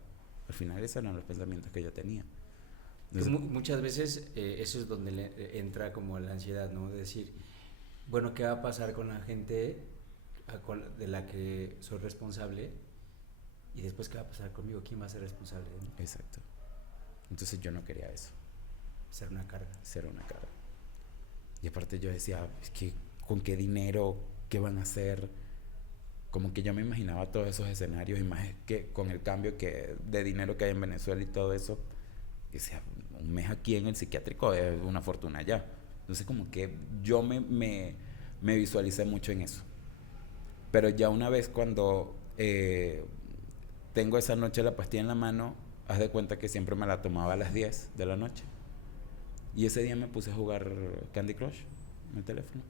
Al final esos eran los pensamientos que yo tenía. Entonces, muchas veces eso es donde entra como la ansiedad, ¿no? De decir, bueno, ¿qué va a pasar con la gente de la que soy responsable? Y después, ¿qué va a pasar conmigo? ¿Quién va a ser responsable? ¿No? Exacto. Entonces yo no quería eso. Ser una carga. Ser una carga. Y aparte yo decía, es que ¿con qué dinero? ¿Qué van a hacer? Como que yo me imaginaba todos esos escenarios y más que con el cambio de dinero que hay en Venezuela y todo eso. Y decía, un mes aquí en el psiquiátrico es una fortuna ya. Entonces como que yo me visualicé mucho en eso. Pero ya una vez cuando tengo esa noche la pastilla en la mano, haz de cuenta que siempre me la tomaba a las 10 de la noche. Y ese día me puse a jugar Candy Crush en el teléfono.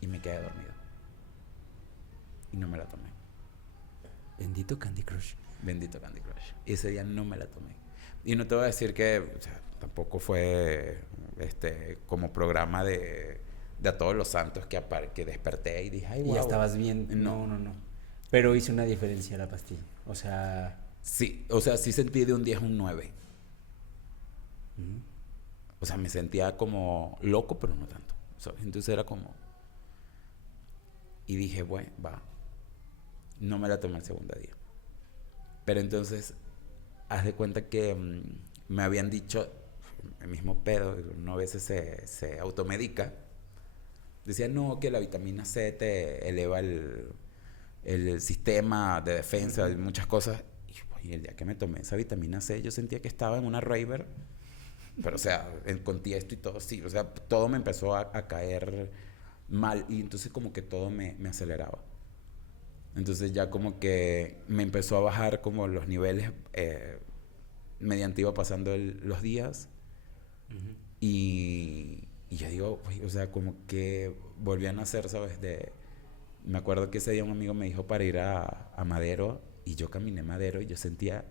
Y me quedé dormido. Y no me la tomé. Bendito Candy Crush. Bendito Candy Crush. Y ese día no me la tomé. Y no te voy a decir que, o sea, tampoco fue como programa de a todos los santos que desperté y dije, ay, wow. Y ya estabas bien. No. Pero hizo una diferencia la pastilla. O sea... Sí, o sea, sí sentí de un 10 a un 9. Uh-huh. O sea, me sentía como loco, pero no tanto. ¿Sabes? Entonces era como... Y dije, bueno, va. No me la tomé el segundo día. Pero entonces, haz de cuenta que me habían dicho, el mismo pedo, uno a veces se automedica. Decía, no, que la vitamina C te eleva el sistema de defensa y muchas cosas. Y el día que me tomé esa vitamina C, yo sentía que estaba en una raver. Pero, o sea, con tiesto y todo, sí. O sea, todo me empezó a caer mal. Y entonces como que todo me aceleraba. Entonces ya como que me empezó a bajar como los niveles mediante iba pasando los días. Uh-huh. Y yo digo, o sea, como que volví a nacer, ¿sabes? Me acuerdo que ese día un amigo me dijo para ir a Madero y yo caminé Madero y yo sentía...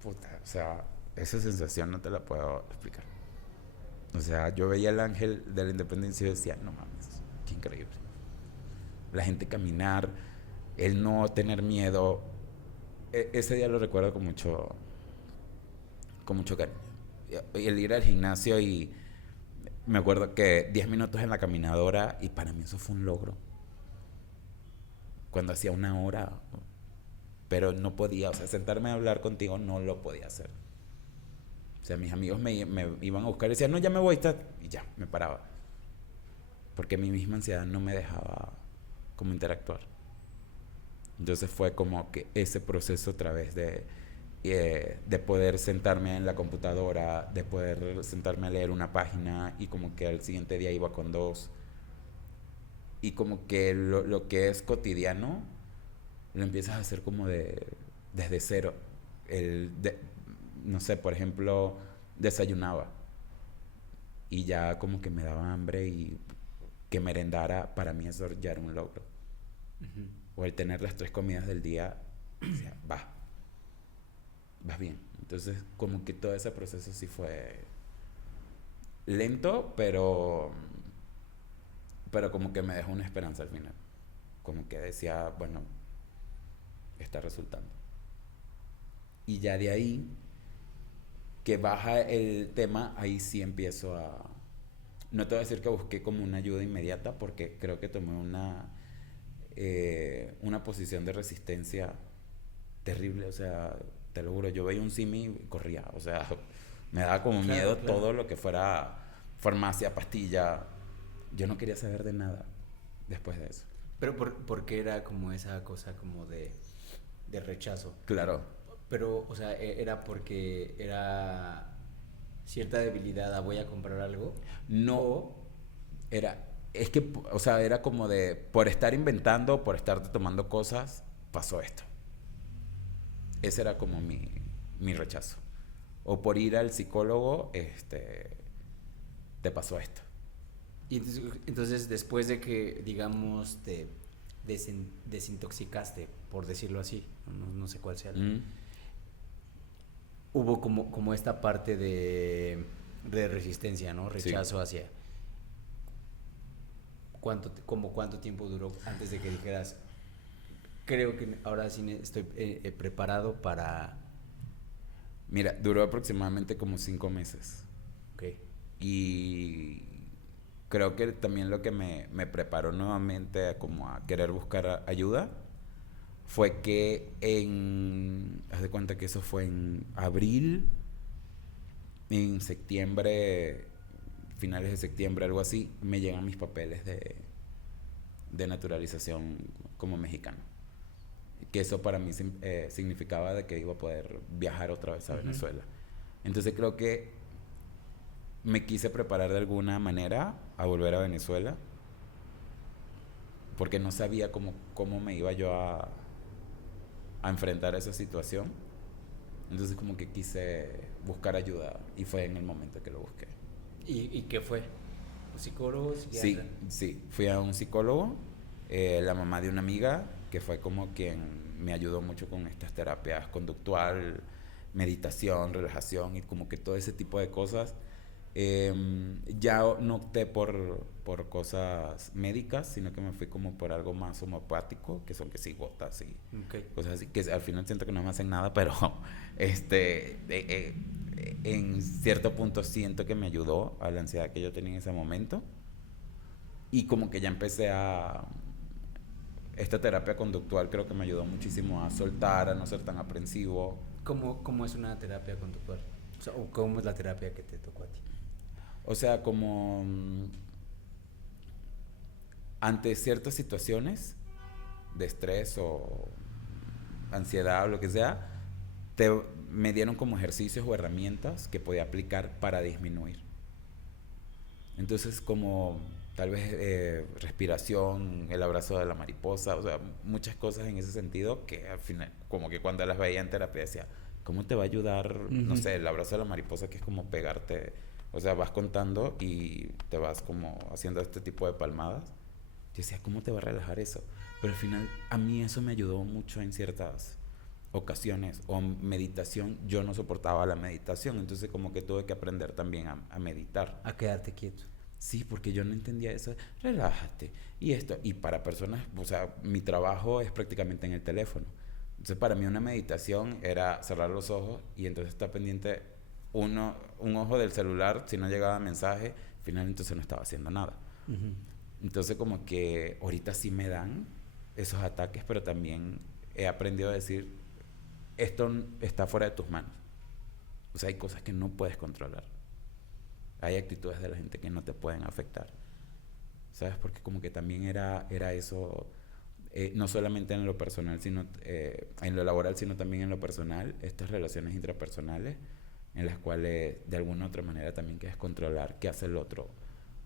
Puta, o sea, esa sensación no te la puedo explicar. O sea, yo veía el ángel de la independencia y decía, no mames, qué increíble. La gente caminar, el no tener miedo. Ese día lo recuerdo con mucho cariño. El ir al gimnasio y me acuerdo que 10 minutos en la caminadora y para mí eso fue un logro. Cuando hacía 1 hora, pero no podía, o sea, sentarme a hablar contigo no lo podía hacer. O sea, mis amigos me iban a buscar y decían, no, ya me voy, y ya, me paraba. Porque mi misma ansiedad no me dejaba como interactuar. Entonces fue como que ese proceso a través de poder sentarme en la computadora, de poder sentarme a leer una página y como que al siguiente día iba con 2. Y como que lo que es cotidiano lo empiezas a hacer como desde cero. No sé, por ejemplo, desayunaba y ya como que me daba hambre y que merendara, para mí eso ya era un logro. Ujú. O el tener las 3 comidas del día, decía, vas bien. Entonces, como que todo ese proceso sí fue lento, pero como que me dejó una esperanza al final. Como que decía, bueno, está resultando. Y ya de ahí, que baja el tema, ahí sí empiezo a... No te voy a decir que busqué como una ayuda inmediata, porque creo que tomé una posición de resistencia terrible. O sea, te lo juro, yo veía un simi y corría. O sea, me daba como miedo todo lo que fuera farmacia, pastilla. Yo no quería saber de nada después de eso. Pero porque era como esa cosa como de rechazo. Claro. Pero, o sea, era porque era cierta debilidad a voy a comprar algo. No, O, es que, o sea, era como de, por estar inventando, por estar tomando cosas, pasó esto. Ese era como mi rechazo. O por ir al psicólogo, te pasó esto. y entonces después de que, digamos, te desintoxicaste, por decirlo así, no sé cuál sea, Mm. hubo como esta parte de resistencia, ¿no? Rechazo Sí. hacia... ¿Cuánto tiempo duró antes de que dijeras, creo que ahora sí estoy preparado para... Mira, duró aproximadamente como 5 meses. Ok. Y creo que también lo que me preparó nuevamente como a querer buscar ayuda fue que haz de cuenta que eso fue en abril, en septiembre, finales de septiembre, algo así, me llegan mis papeles de naturalización como mexicano. Que eso para mí significaba de que iba a poder viajar otra vez a Ujú. Venezuela. Entonces creo que me quise preparar de alguna manera a volver a Venezuela, porque no sabía cómo me iba yo a enfrentar esa situación. Entonces como que quise buscar ayuda y fue en el momento que lo busqué. ¿Y qué fue? ¿Un psicólogo? Sí, ¿Psiquiatra? sí, fui a un psicólogo, la mamá de una amiga, que fue como quien me ayudó mucho con estas terapias conductual, meditación, relajación y como que todo ese tipo de cosas. Ya no opté por cosas médicas, sino que me fui como por algo más homeopático, que son que sí gotas y Ok. cosas así, que al final siento que no me hacen nada, pero en cierto punto siento que me ayudó a la ansiedad que yo tenía en ese momento. Y como que ya empecé a... Esta terapia conductual creo que me ayudó muchísimo a soltar, a no ser tan aprensivo. ¿Cómo es una terapia conductual? O sea, ¿cómo es la terapia que te tocó a ti? O sea, como ante ciertas situaciones de estrés o ansiedad o lo que sea, me dieron como ejercicios o herramientas que podía aplicar para disminuir. Entonces, como tal vez respiración, el abrazo de la mariposa, o sea, muchas cosas en ese sentido que al final, como que cuando las veía en terapia decía, ¿cómo te va a ayudar, no sé, el abrazo de la mariposa, que es como pegarte, o sea, vas contando y te vas como haciendo este tipo de palmadas? Yo decía, ¿cómo te va a relajar eso? Pero al final a mí eso me ayudó mucho en ciertas ocasiones. O meditación, yo no soportaba la meditación, entonces como que tuve que aprender también a meditar. A quedarte quieto. Sí, porque yo no entendía eso. Relájate. Y esto, y para personas, o sea, mi trabajo es prácticamente en el teléfono. Entonces para mí una meditación era cerrar los ojos y entonces estar pendiente un ojo del celular, si no llegaba mensaje, al final entonces no estaba haciendo nada. Ujú. Entonces como que ahorita sí me dan esos ataques, pero también he aprendido a decir, esto está fuera de tus manos. O sea, hay cosas que no puedes controlar. Hay actitudes de la gente que no te pueden afectar. ¿Sabes? Porque como que también era eso, no solamente en lo personal, sino en lo laboral, sino también en lo personal, estas relaciones intrapersonales en las cuales de alguna u otra manera también quieres controlar qué hace el otro.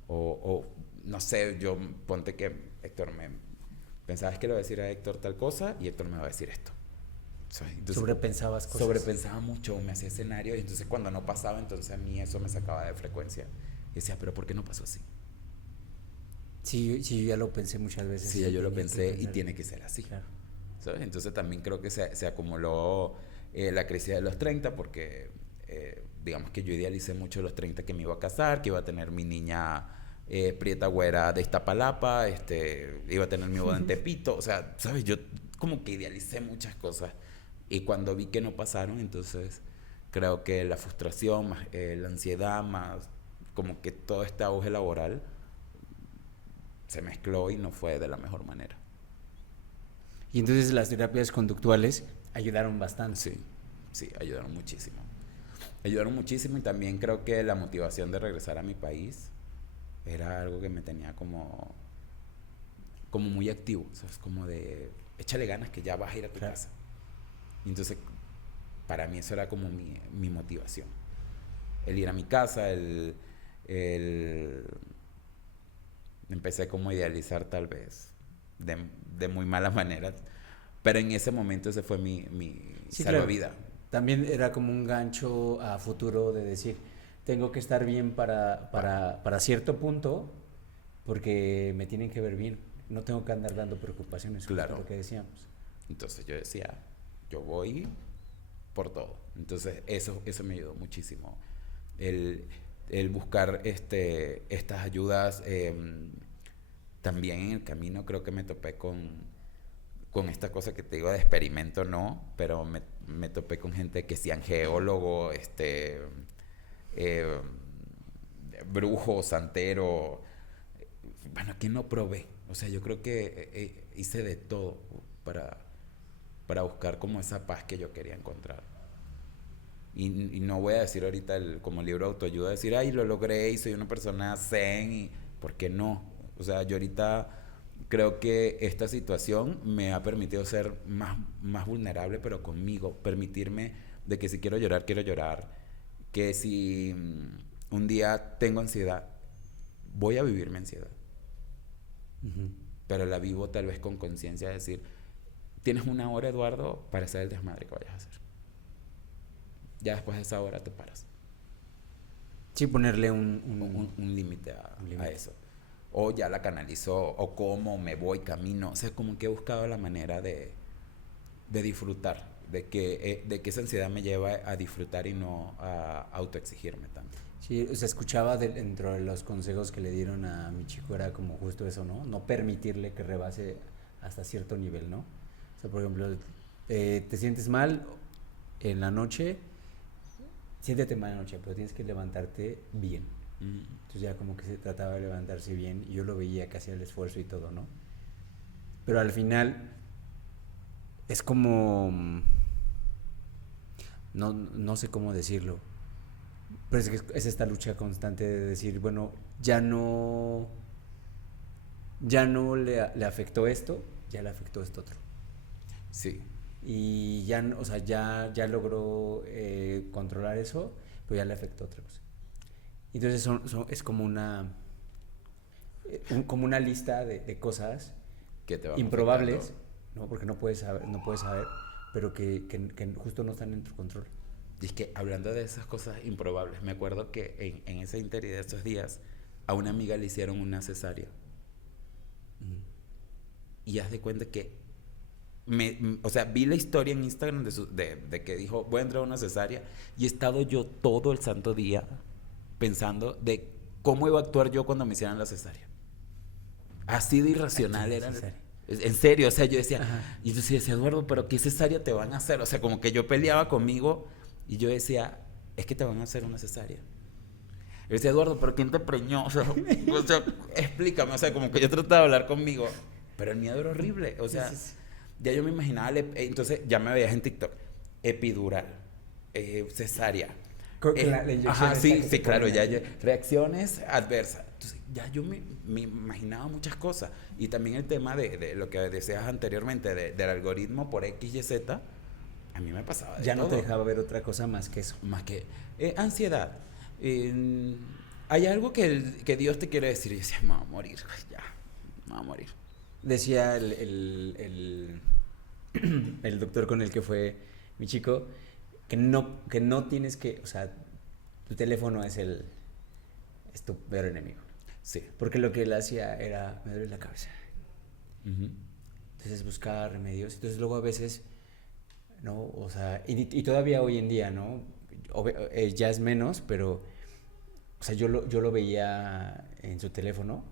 O no sé, yo ponte que, Héctor, Pensabas que le iba a decir a Héctor tal cosa y Héctor me va a decir esto. Entonces, sobrepensabas cosas. Sobrepensaba mucho, me hacía escenarios y entonces cuando no pasaba, entonces a mí eso me sacaba de frecuencia. Y decía, pero ¿por qué no pasó así? Sí, sí, yo ya lo pensé muchas veces. Sí, ya yo lo pensé y tiene que ser así. Claro. ¿Sabes? Entonces también creo que se acumuló la crisis de los 30 porque digamos que yo idealicé mucho los 30 que me iba a casar, que iba a tener mi niña prieta güera de Iztapalapa, iba a tener mi boda en Tepito, o sea, ¿sabes? Yo como que idealicé muchas cosas y cuando vi que no pasaron, entonces creo que la frustración, más la ansiedad, más como que todo este auge laboral se mezcló y no fue de la mejor manera. Y entonces las terapias conductuales ayudaron bastante. Sí, sí, ayudaron muchísimo. Ayudaron muchísimo y también creo que la motivación de regresar a mi país era algo que me tenía como muy activo, ¿sabes? Como de, échale ganas que ya vas a ir a tu casa. Y entonces, para mí eso era como mi motivación. El ir a mi casa, empecé como a idealizar tal vez, de muy mala manera, pero en ese momento ese fue mi salvavidas. Claro. También era como un gancho a futuro de decir, tengo que estar bien para cierto punto, porque me tienen que ver bien. No tengo que andar dando preocupaciones, claro, lo que decíamos. Entonces yo decía, yo voy por todo. Entonces eso me ayudó muchísimo. El buscar estas ayudas. También en el camino creo que me topé con esta cosa que te digo de experimento, no, pero me topé con gente que sean geólogo, brujo, santero. Bueno, que no probé. O sea, yo creo que hice de todo para buscar como esa paz que yo quería encontrar. Y no voy a decir ahorita como libro de autoayuda, decir, ay, lo logré y soy una persona zen, ¿por qué no? O sea, yo ahorita creo que esta situación me ha permitido ser más vulnerable, pero conmigo, permitirme de que si quiero llorar, que si un día tengo ansiedad, voy a vivir mi ansiedad. Uh-huh. Pero la vivo tal vez con conciencia de decir, tienes una hora, Eduardo, para hacer el desmadre que vayas a hacer. Ya después de esa hora te paras. Sí, ponerle un límite a eso. O ya la canalizo, o como me voy, camino. O sea, como que he buscado la manera de disfrutar, de que esa ansiedad me lleva a disfrutar y no a autoexigirme tanto. Sí, o sea, escuchaba dentro de los consejos que le dieron a mi chico, era como justo eso, ¿no? No permitirle que rebase hasta cierto nivel, ¿no? O sea, por ejemplo, te sientes mal en la noche, siéntete mal en la noche, pero tienes que levantarte bien. Entonces ya como que se trataba de levantarse bien y yo lo veía que hacía el esfuerzo y todo, ¿no? Pero al final es como, no sé cómo decirlo, pero es esta lucha constante de decir, bueno, ya no le afectó esto, ya le afectó esto otro. Sí. Y ya, o sea, ya logró controlar eso, pero ya le afectó otra cosa. Entonces es como una lista de cosas que te improbables, ¿no? Porque no puedes saber, pero que justo no están en tu control. Y es que hablando de esas cosas improbables, me acuerdo que en ese interior de esos días a una amiga le hicieron una cesárea. Y haz de cuenta que o sea, vi la historia en Instagram de que dijo, voy a entrar a una cesárea, y he estado yo todo el santo día pensando de cómo iba a actuar yo cuando me hicieran la cesárea. Así de irracional era. En serio, o sea, yo decía, ajá. Y yo decía, Eduardo, pero ¿qué cesárea te van a hacer? O sea, como que yo peleaba conmigo y yo decía, es que te van a hacer una cesárea. Yo decía, Eduardo, pero ¿quién te preñó? O sea, explícame, o sea, como que yo trataba de hablar conmigo, pero el miedo era horrible, o sea, sí. Ya yo me imaginaba, entonces ya me veías en TikTok, epidural, cesárea. Ajá, sí, claro, ya reacciones adversas. Entonces, ya yo me imaginaba muchas cosas. Y también el tema de lo que decías anteriormente, del algoritmo por X, Y, Z, a mí me pasaba de ya todo. No te dejaba ver otra cosa más que eso. Más que ansiedad. Hay algo que Dios te quiere decir. Y yo decía, me voy a morir, ya, me voy a morir. decía el doctor con el que fue mi chico, que no tienes que, o sea, tu teléfono es tu peor enemigo. Sí. Porque lo que él hacía era, me duele la cabeza. Uh-huh. Entonces buscaba remedios. Entonces luego a veces, ¿no? O sea, y todavía hoy en día, ¿no? Ya es menos, pero, o sea, yo lo veía en su teléfono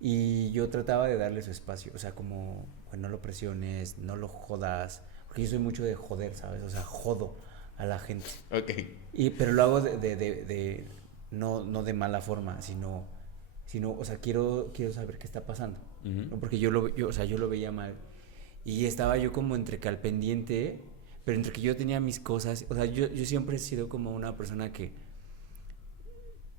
y yo trataba de darle su espacio. O sea, como, bueno, no lo presiones, no lo jodas. Porque yo soy mucho de joder, ¿sabes? O sea, jodo a la gente. Ok. Pero lo hago no de mala forma, sino, o sea, quiero saber qué está pasando. Uh-huh. ¿No? Porque yo lo veía mal. Y estaba yo como entre que al pendiente, pero entre que yo tenía mis cosas. O sea, yo siempre he sido como una persona que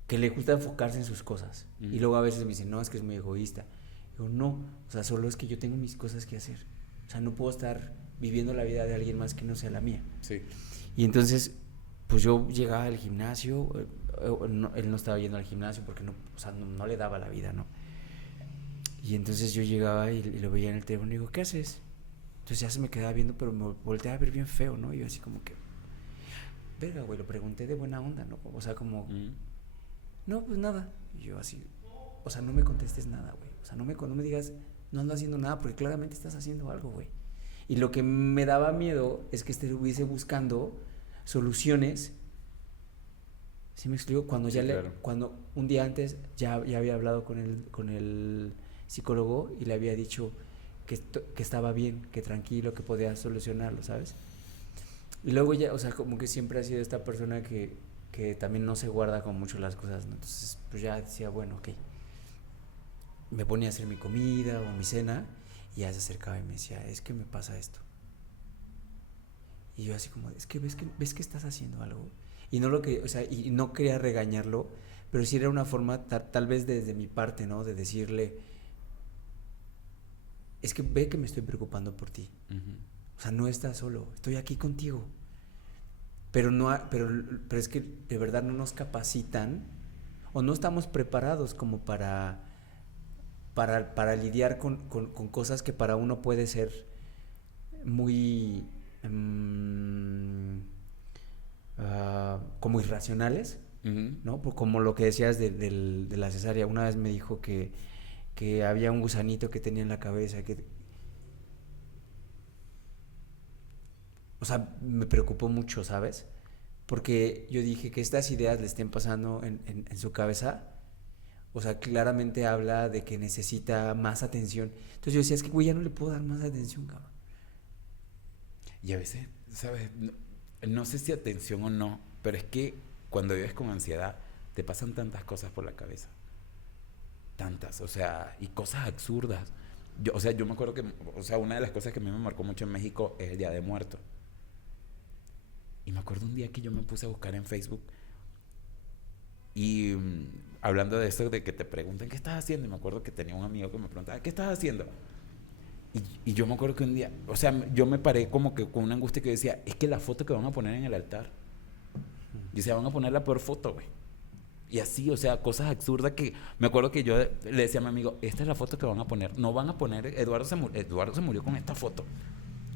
le gusta enfocarse en sus cosas. Uh-huh. Y luego a veces me dicen, no, es que es muy egoísta. Digo, no, o sea, solo es que yo tengo mis cosas que hacer. O sea, no puedo estar viviendo la vida de alguien más que no sea la mía. Sí. Y entonces, pues yo llegaba al gimnasio, él no estaba yendo al gimnasio porque no le daba la vida, ¿no? Y entonces yo llegaba y lo veía en el teléfono y digo, ¿qué haces? Entonces ya se me quedaba viendo, pero me volteaba a ver bien feo, ¿no? Y yo así como que, verga, güey, lo pregunté de buena onda, ¿no? O sea, como, no, pues nada. Y yo así, o sea, no me contestes nada, güey. O sea, no me digas, no ando haciendo nada, porque claramente estás haciendo algo, güey. Y lo que me daba miedo es que estuviese buscando soluciones. ¿Sí me explico? Cuando sí, claro. cuando un día antes ya había hablado con el psicólogo y le había dicho que estaba bien, que tranquilo, que podía solucionarlo, ¿sabes? Y luego ya, o sea, como que siempre ha sido esta persona que también no se guarda con mucho las cosas, ¿no? Entonces, pues ya decía, bueno, ok. Me ponía a hacer mi comida o mi cena y ya se acercaba y me decía, es que me pasa esto. Y yo así como, es que ves que estás haciendo algo. Y no o sea, y no quería regañarlo, pero sí era una forma, tal vez desde mi parte, ¿no? De decirle, es que ve que me estoy preocupando por ti. Uh-huh. O sea, no estás solo, estoy aquí contigo. Pero es que de verdad no nos capacitan o no estamos preparados como para lidiar con cosas que para uno puede ser muy como irracionales, uh-huh. ¿no? Como lo que decías de la cesárea. Una vez me dijo que había un gusanito que tenía en la cabeza, o sea, me preocupó mucho, ¿sabes? Porque yo dije que estas ideas le estén pasando en su cabeza. O sea, claramente habla de que necesita más atención. Entonces yo decía, es que güey, ya no le puedo dar más atención, cabrón. Y a veces, ¿sabes? No sé si atención o no, pero es que cuando vives con ansiedad te pasan tantas cosas por la cabeza. Tantas, o sea, y cosas absurdas. Yo me acuerdo que, o sea, una de las cosas que a mí me marcó mucho en México es el Día de Muertos. Y me acuerdo un día que yo me puse a buscar en Facebook y hablando de eso, de que te preguntan ¿qué estás haciendo? Y me acuerdo que tenía un amigo que me preguntaba ¿qué estás haciendo? Y yo me acuerdo que un día, o sea, yo me paré como que con una angustia que decía, es que la foto que van a poner en el altar, y decía, van a poner la peor foto, güey. Y así, o sea, cosas absurdas que me acuerdo que yo le decía a mi amigo, esta es la foto que van a poner, no van a poner, Eduardo se murió con esta foto.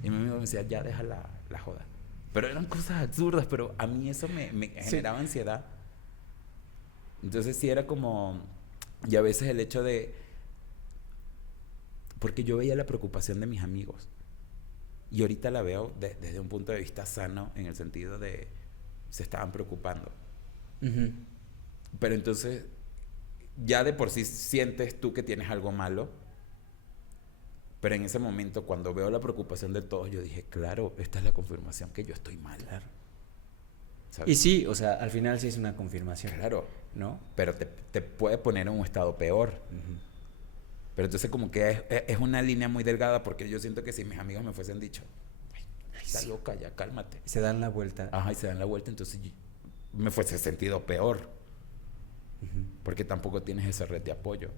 Y mi amigo me decía, ya deja la joda. Pero eran cosas absurdas, pero a mí eso me generaba ansiedad. Entonces sí era como, y a veces el hecho de, porque yo veía la preocupación de mis amigos y ahorita la veo desde un punto de vista sano, en el sentido de se estaban preocupando. Uh-huh. Pero entonces ya de por sí sientes tú que tienes algo malo, pero en ese momento cuando veo la preocupación de todos yo dije, claro, esta es la confirmación que yo estoy mal. Claro. ¿Sabes? Y sí, o sea, al final sí es una confirmación. Claro, ¿no? Pero te puede poner en un estado peor. Uh-huh. Pero entonces como que es una línea muy delgada, porque yo siento que si mis amigos me fuesen dicho, ay, está sí. loca, ya cálmate. Se dan la vuelta. Ajá, y se dan la vuelta, entonces me fuese sentido peor. Uh-huh. Porque tampoco tienes esa red de apoyo.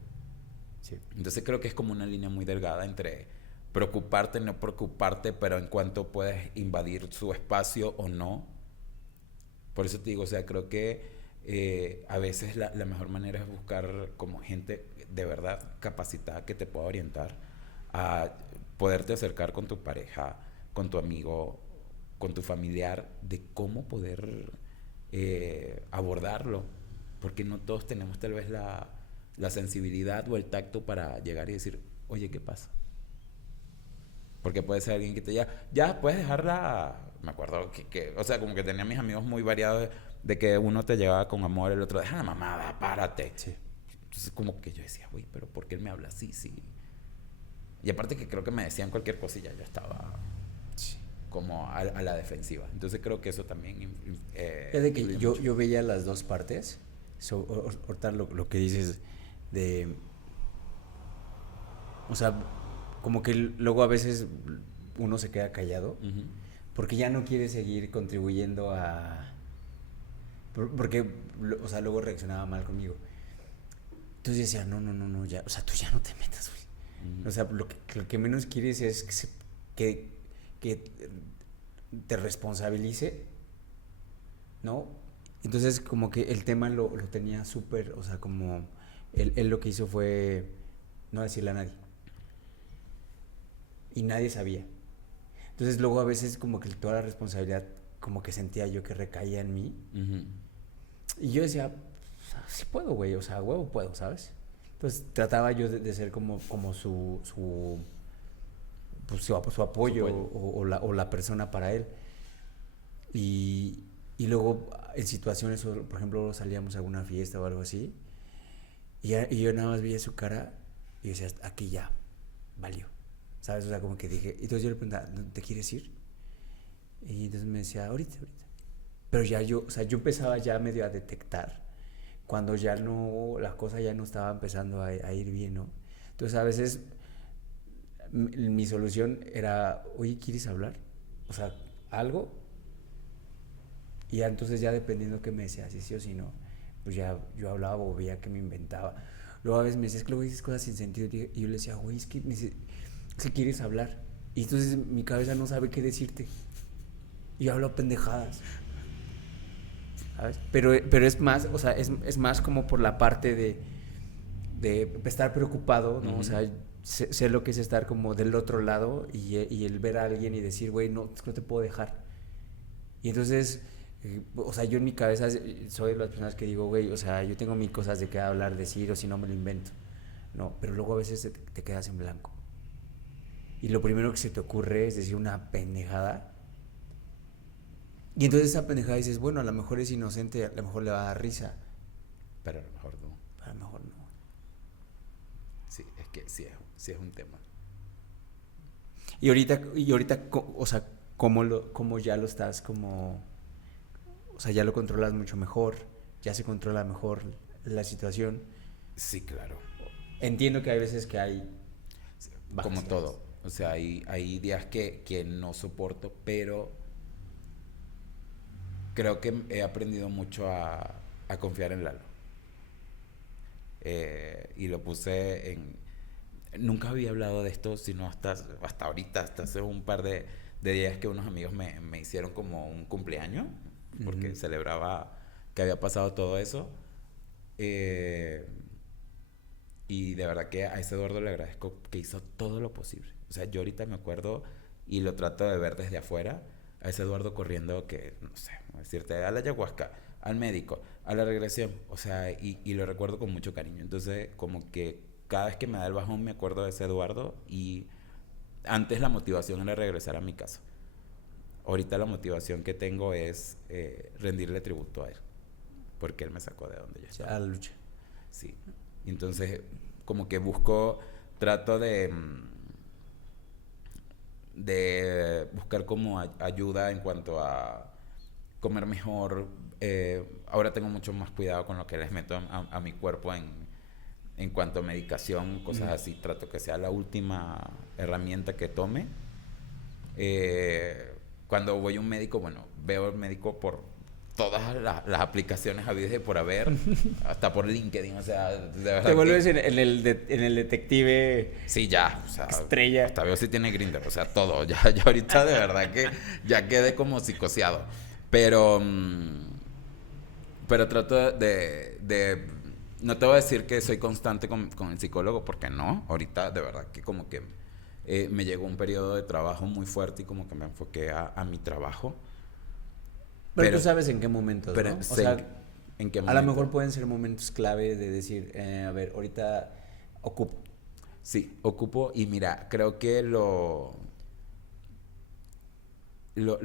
Sí. Entonces creo que es como una línea muy delgada entre preocuparte, no preocuparte, pero en cuanto puedes invadir su espacio o no. Por eso te digo, o sea, creo que a veces la mejor manera es buscar como gente de verdad capacitada que te pueda orientar, a poderte acercar con tu pareja, con tu amigo, con tu familiar, de cómo poder abordarlo. Porque no todos tenemos tal vez la sensibilidad o el tacto para llegar y decir, oye, ¿qué pasa? Porque puede ser alguien que te diga, ya puedes dejarla. Me acuerdo o sea, como que tenía mis amigos muy variados de que uno te llevaba con amor, el otro, deja la mamada, párate. Sí. Entonces, como que yo decía, güey, pero ¿por qué él me habla así? Sí. Y aparte que creo que me decían cualquier cosa y ya yo estaba como a la defensiva. Entonces, creo que eso también. Es de que yo veía las dos partes. Ahorita lo que dices de. O sea, como que luego a veces uno se queda callado porque ya no quiere seguir contribuyendo a. Porque, o sea, luego reaccionaba mal conmigo. Entonces decía, no, ya, o sea, tú ya no te metas, güey. O sea, lo que menos quieres es que te responsabilice, ¿no? Entonces, como que el tema lo tenía súper, o sea, como él lo que hizo fue no decirle a nadie. Y nadie sabía. Entonces, luego a veces como que toda la responsabilidad como que sentía yo que recaía en mí. Y yo decía, sí puedo, güey, o sea, huevo puedo, ¿sabes? Entonces trataba yo de ser como su apoyo o la persona para él. Y luego en situaciones, por ejemplo, salíamos a alguna fiesta o algo así, y yo nada más veía su cara y decía, aquí ya, valió, ¿sabes? O sea, como que dije, entonces yo le preguntaba, ¿te quieres ir? Y entonces me decía, ahorita. Pero ya yo empezaba ya medio a detectar cuando ya no, la cosa ya no estaba empezando a ir bien, ¿no? Entonces a veces mi solución era, oye, ¿quieres hablar? O sea, algo. Y ya, entonces ya dependiendo qué me decía, si sí o si no, pues ya yo hablaba o veía que me inventaba. Luego a veces me decía, es que luego dices cosas sin sentido. Y yo le decía, güey, es que quieres hablar. Y entonces mi cabeza no sabe qué decirte. Y yo hablo pendejadas. ¿Sabes? Pero es más, o sea, es más como por la parte de estar preocupado, ¿no? O sea, sé lo que es estar como del otro lado y el ver a alguien y decir, güey, no te puedo dejar. Y entonces, o sea, yo en mi cabeza soy de las personas que digo, güey, o sea, yo tengo mil cosas de qué hablar, decir, o si no me lo invento. No, pero luego a veces te quedas en blanco. Y lo primero que se te ocurre es decir una pendejada. Y entonces esa pendejada dices, bueno, a lo mejor es inocente, a lo mejor le va a dar risa. Pero a lo mejor no. A lo mejor no. Sí, es que sí es un tema. Y ahorita, o sea, ¿cómo ya lo estás como, o sea, ya lo controlas mucho mejor, ya se controla mejor la situación? Sí, claro. Entiendo que hay veces que hay como todo, o sea, hay días que no soporto, pero creo que he aprendido mucho a confiar en Lalo. Y lo puse en... Nunca había hablado de esto, sino hasta ahorita, hasta hace un par de días que unos amigos me hicieron como un cumpleaños, porque celebraba que había pasado todo eso. Y de verdad que a ese Eduardo le agradezco que hizo todo lo posible. O sea, yo ahorita me acuerdo y lo trato de ver desde afuera, a ese Eduardo corriendo que, no sé, decirte, a la ayahuasca, al médico, a la regresión, o sea, y lo recuerdo con mucho cariño. Entonces, como que cada vez que me da el bajón me acuerdo de ese Eduardo y antes la motivación era regresar a mi casa. Ahorita la motivación que tengo es rendirle tributo a él, porque él me sacó de donde yo estaba. A la lucha. Sí. Entonces, como que trato de buscar como ayuda en cuanto a comer mejor. Ahora tengo mucho más cuidado con lo que les meto a mi cuerpo en cuanto a medicación, cosas así. Trato que sea la última herramienta que tome. Cuando voy a un médico, bueno, veo al médico por todas las aplicaciones habidas y por haber, hasta por LinkedIn, o sea, de verdad. Te vuelves en el detective. Sí, ya, o sea, estrella. Hasta veo si tiene Grindr, o sea, todo. Ya ahorita de verdad que ya quedé como psicoseado. Pero trato de no te voy a decir que soy constante con el psicólogo, porque no. Ahorita de verdad que como que me llegó un periodo de trabajo muy fuerte y como que me enfoqué a mi trabajo. Pero tú sabes en qué momentos, pero ¿no? O sé sea, en qué a lo momento. mejor pueden ser momentos clave de decir, a ver, ahorita ocupo. Sí, ocupo y mira, creo que lo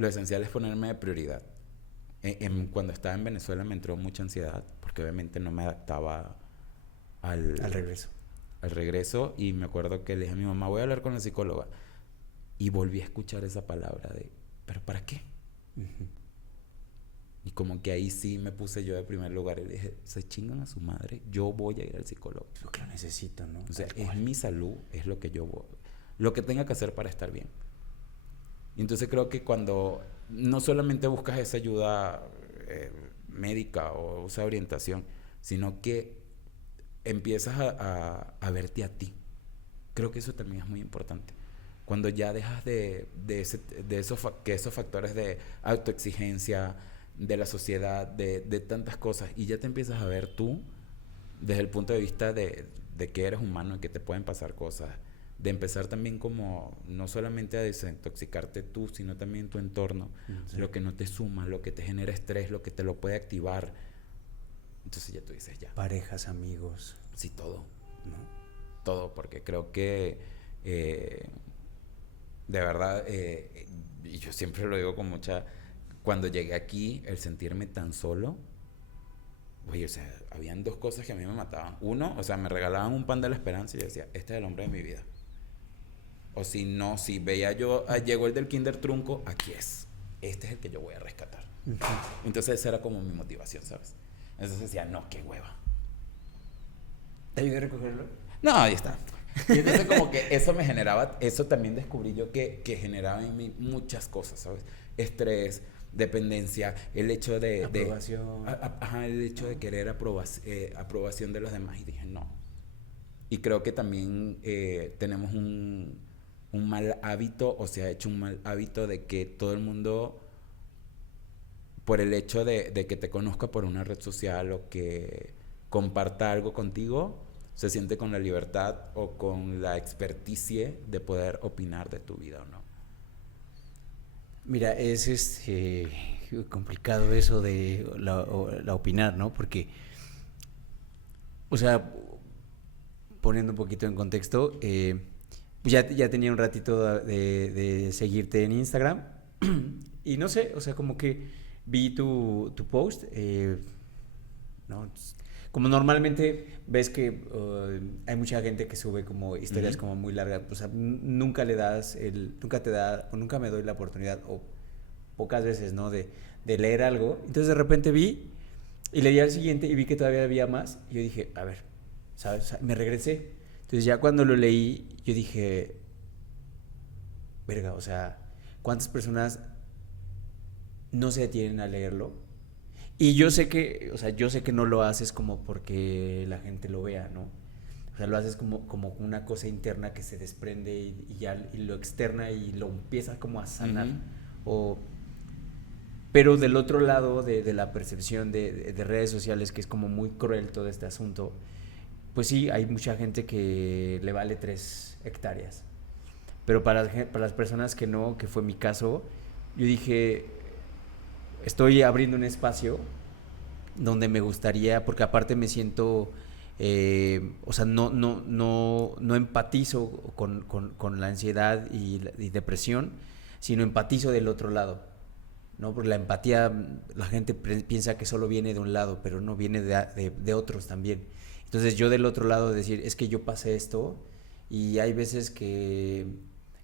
esencial es ponerme de prioridad. Cuando estaba en Venezuela me entró mucha ansiedad porque obviamente no me adaptaba Al regreso. al regreso y me acuerdo que le dije a mi mamá, voy a hablar con la psicóloga y volví a escuchar esa palabra de, ¿pero para qué? Ujú. Y como que ahí sí me puse yo de primer lugar y le dije, se chingan a su madre, yo voy a ir al psicólogo. Es lo que lo necesito, ¿no? O sea, Tal es cual. mi salud, es lo que yo voy, lo que tenga que hacer para estar bien. Y entonces creo que cuando no solamente buscas esa ayuda médica o esa orientación, sino que empiezas a verte a ti. Creo que eso también es muy importante. Cuando ya dejas que esos factores de autoexigencia, de la sociedad, de tantas cosas, y ya te empiezas a ver tú desde el punto de vista de que eres humano y que te pueden pasar cosas, de empezar también como no solamente a desintoxicarte tú, sino también tu entorno, Sí. lo que no te suma, lo que te genera estrés, lo que te lo puede activar. Entonces ya tú dices, ya, Parejas, amigos, sí, todo, ¿no? todo, porque creo que de verdad, y yo siempre lo digo con mucha, cuando llegué aquí, el sentirme tan solo, oye, o sea, habían dos cosas que a mí me mataban. Uno, o sea, me regalaban un pan de la esperanza y yo decía, este es el hombre de mi vida. O si no, si veía yo, llegó el del Kinder Trunco, aquí es. Este es el que yo voy a rescatar. Ujú. Entonces esa era como mi motivación, ¿sabes? Entonces decía, no, qué hueva. ¿Te ayudé a recogerlo? No, ahí está. Y entonces como que eso me generaba, eso también descubrí yo que generaba en mí muchas cosas, ¿sabes? Estrés, dependencia, el hecho Aprobación. Ajá, el hecho de querer aprobación de los demás. Y dije, no. Y creo que también tenemos un mal hábito, o se ha hecho un mal hábito de que todo el mundo, por el hecho de que te conozca por una red social o que comparta algo contigo, se siente con la libertad o con la experticia de poder opinar de tu vida o no. Mira, es complicado eso de la opinar, ¿no? Porque, o sea, poniendo un poquito en contexto, pues ya tenía un ratito de seguirte en Instagram y no sé, o sea, como que vi tu post, ¿no? Como normalmente ves que hay mucha gente que sube como historias como muy largas, o sea, nunca nunca te da, o nunca me doy la oportunidad, o pocas veces, ¿no? De leer algo. Entonces de repente vi y leí al siguiente y vi que todavía había más. Y yo dije, a ver, ¿sabes? O sea, me regresé. Entonces ya cuando lo leí, yo dije, verga, o sea, ¿cuántas personas no se detienen a leerlo? Y yo sé que, o sea, yo sé que no lo haces como porque la gente lo vea, ¿no? O sea, lo haces como una cosa interna que se desprende y lo externa y lo empieza como a sanar. O, pero del otro lado de la percepción de redes sociales, que es como muy cruel todo este asunto, pues sí, hay mucha gente que le vale 3 hectáreas. Pero para las personas que no, que fue mi caso, yo dije, estoy abriendo un espacio donde me gustaría, porque aparte me siento, o sea, no empatizo con la ansiedad y depresión, sino empatizo del otro lado, ¿no? Porque la empatía, la gente piensa que solo viene de un lado, pero no, viene de otros también. Entonces yo del otro lado decir, es que yo pasé esto y hay veces que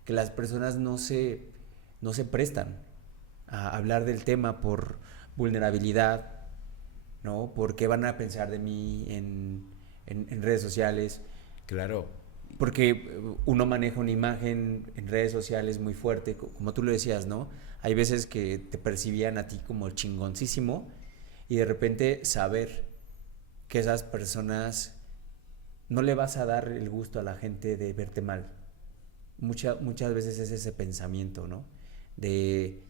las personas no se prestan a hablar del tema por vulnerabilidad, ¿no? ¿Por qué van a pensar de mí en redes sociales? Claro. Porque uno maneja una imagen en redes sociales muy fuerte, como tú lo decías, ¿no? Hay veces que te percibían a ti como el chingoncísimo y de repente saber que esas personas no le vas a dar el gusto a la gente de verte mal. Muchas veces es ese pensamiento, ¿no? De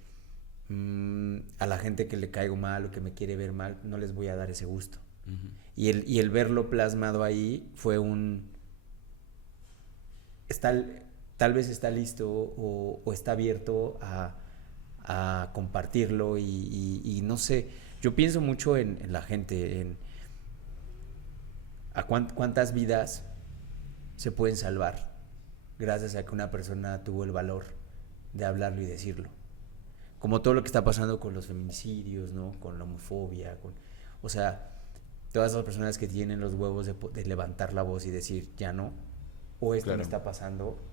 a la gente que le caigo mal o que me quiere ver mal, no les voy a dar ese gusto. Uh-huh. Y el verlo plasmado ahí fue tal vez está listo o está abierto a compartirlo y no sé, yo pienso mucho en la gente, en a cuántas vidas se pueden salvar gracias a que una persona tuvo el valor de hablarlo y decirlo. Como todo lo que está pasando con los feminicidios, ¿no? Con la homofobia, o sea, todas las personas que tienen los huevos de levantar la voz y decir, ya no, o esto me está pasando,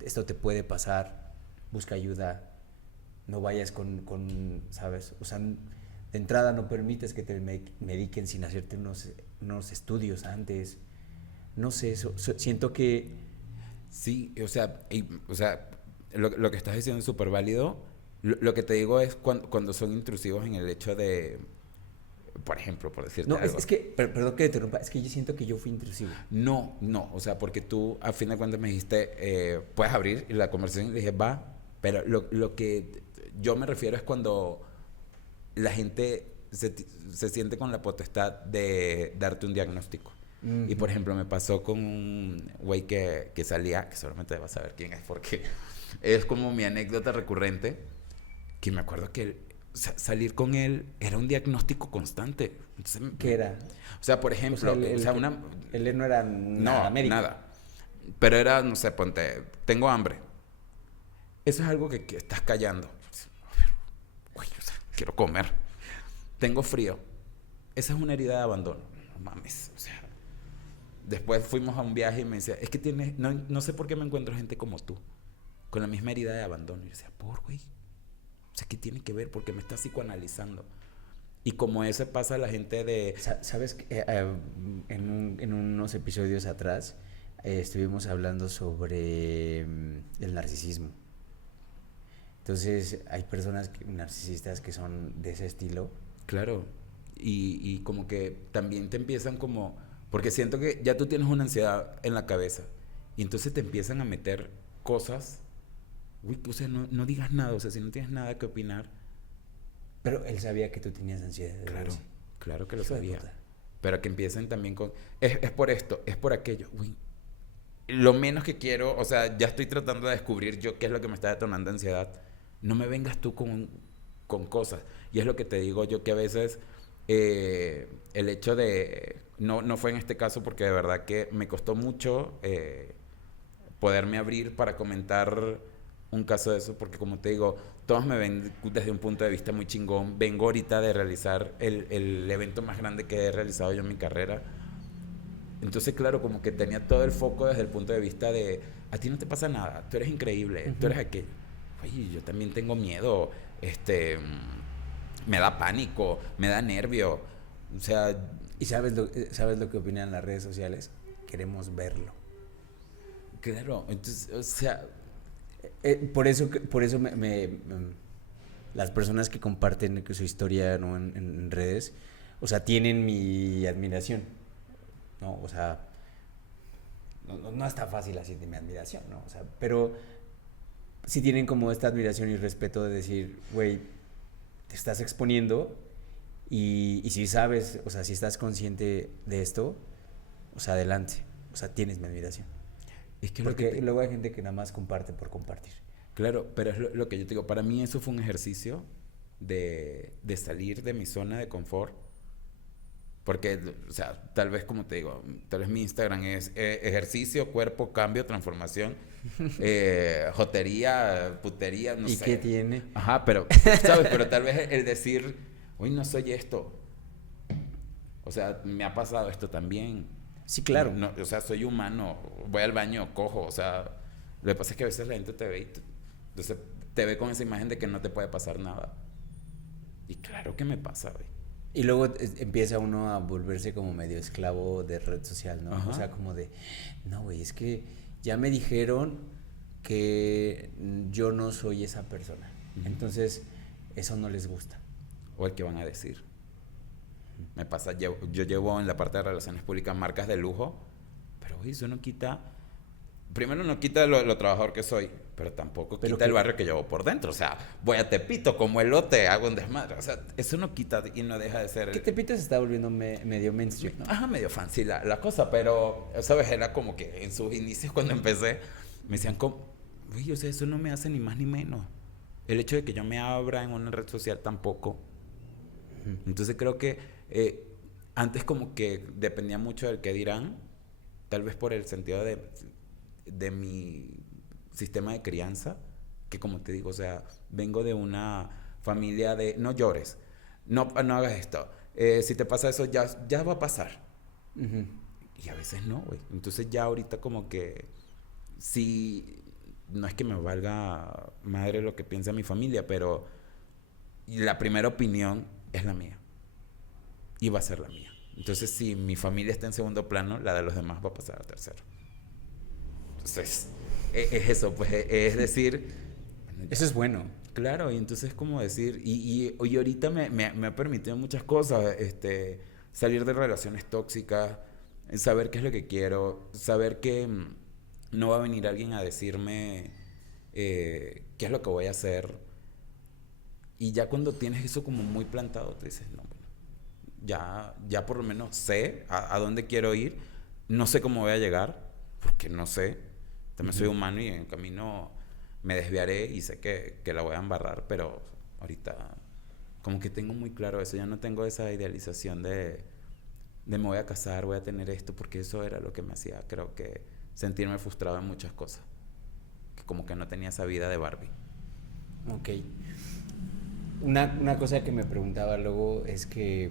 esto te puede pasar, busca ayuda, no vayas ¿sabes? O sea, de entrada no permites que te mediquen sin hacerte unos estudios antes. No sé, siento que... Sí, o sea, lo que estás diciendo es súper válido. Lo que te digo es cuando son intrusivos en el hecho de, por ejemplo, por decirte no, algo. Es que, perdón que te interrumpa, es que yo siento que yo fui intrusivo. No, o sea, porque tú a fin de cuentas me dijiste, puedes abrir la conversación y dije, va, pero lo que yo me refiero es cuando la gente se siente con la potestad de darte un diagnóstico. Uh-huh. Y por ejemplo, me pasó con un güey que salía, que seguramente vas a saber quién es, porque es como mi anécdota recurrente, que me acuerdo que salir con él era un diagnóstico constante. Entonces, ¿qué era? O sea, por ejemplo, él no era nada médico. Nada. Pero era, no sé, ponte, tengo hambre. Eso es algo que estás callando. Uy, o sea, quiero comer. Tengo frío. Esa es una herida de abandono. No mames, o sea. Después fuimos a un viaje y me decía, es que tienes, no sé por qué me encuentro gente como tú, con la misma herida de abandono. Y yo decía, güey. O sea, ¿qué tiene que ver? Porque me estás psicoanalizando. Y como ese pasa a la gente de... ¿Sabes? En unos episodios atrás estuvimos hablando sobre el narcisismo. Entonces, hay personas narcisistas que son de ese estilo. Claro. Y como que también te empiezan como... Porque siento que ya tú tienes una ansiedad en la cabeza. Y entonces te empiezan a meter cosas... Uy, o sea, no digas nada. O sea, si no tienes nada que opinar... Pero él sabía que tú tenías ansiedad. Claro que lo sabía. Pero que empiecen también con... Es por esto, es por aquello. Uy, lo menos que quiero... O sea, ya estoy tratando de descubrir yo qué es lo que me está detonando ansiedad. No me vengas tú con cosas. Y es lo que te digo yo, que a veces... el hecho de... No fue en este caso porque de verdad que me costó mucho poderme abrir para comentar un caso de eso, porque como te digo, todos me ven desde un punto de vista muy chingón. Vengo ahorita de realizar el evento más grande que he realizado yo en mi carrera. Entonces, claro, como que tenía todo el foco desde el punto de vista de, a ti no te pasa nada, tú eres increíble, tú eres aquello. Oye, yo también tengo miedo, me da pánico, me da nervio, o sea... ¿Y sabes lo que opinan las redes sociales? Queremos verlo. Claro, entonces, o sea... por eso las personas que comparten su historia, ¿no? en redes, o sea, tienen mi admiración, ¿no? O sea, no está fácil así de mi admiración, ¿no? O sea, pero sí tienen como esta admiración y respeto de decir, güey, te estás exponiendo y si sabes, o sea, si estás consciente de esto, o sea, adelante, o sea, tienes mi admiración. Es que porque luego hay gente que nada más comparte por compartir. Claro, pero es lo que yo te digo, para mí eso fue un ejercicio de salir de mi zona de confort, porque, o sea, tal vez como te digo, tal vez mi Instagram es ejercicio, cuerpo, cambio, transformación, jotería, putería, no sé. ¿Y qué tiene? Ajá, pero, ¿sabes? Pero tal vez el decir, uy, no soy esto, o sea, me ha pasado esto también. Sí, claro. O sea, soy humano, voy al baño, cojo, o sea, lo que pasa es que a veces la gente te ve y entonces te ve con esa imagen de que no te puede pasar nada. Y claro que me pasa, güey. Y luego empieza uno a volverse como medio esclavo de red social, ¿no? Ajá. O sea, como de, no, güey, es que ya me dijeron que yo no soy esa persona. Uh-huh. Entonces, eso no les gusta. O el que van a decir. Me pasa, yo llevo en la parte de relaciones públicas marcas de lujo, pero oye, eso no quita, primero no quita lo trabajador que soy, pero tampoco quita el barrio que llevo por dentro. O sea, voy a Tepito como elote, hago un desmadre. O sea, eso no quita y no deja de ser... Que Tepito se está volviendo medio mainstream, ¿no? Ajá, medio fancy la cosa, pero, ¿sabes? Era como que en sus inicios cuando empecé, me decían, Uy, o sea, eso no me hace ni más ni menos. El hecho de que yo me abra en una red social tampoco. Entonces creo que antes como que dependía mucho del qué dirán, tal vez por el sentido de mi sistema de crianza, que como te digo, o sea, vengo de una familia de no llores, no hagas esto, si te pasa eso ya va a pasar. Y a veces no, güey. Entonces ya ahorita como que sí, no es que me valga madre lo que piensa mi familia, pero la primera opinión es la mía. Y va a ser la mía. Entonces, si mi familia está en segundo plano, la de los demás va a pasar a tercero. Entonces, es eso, pues, es decir... Bueno, eso es bueno. Claro, y entonces como decir... Y ahorita me ha permitido muchas cosas. Salir de relaciones tóxicas, saber qué es lo que quiero, saber que no va a venir alguien a decirme qué es lo que voy a hacer. Y ya cuando tienes eso como muy plantado, te dices, no, bueno, ya por lo menos sé a dónde quiero ir. No sé cómo voy a llegar, porque no sé. También soy humano y en el camino me desviaré y sé que la voy a embarrar, pero ahorita como que tengo muy claro eso. Ya no tengo esa idealización de me voy a casar, voy a tener esto, porque eso era lo que me hacía, creo que, sentirme frustrado en muchas cosas. Que como que no tenía esa vida de Barbie. Ok. Una cosa que me preguntaba luego es que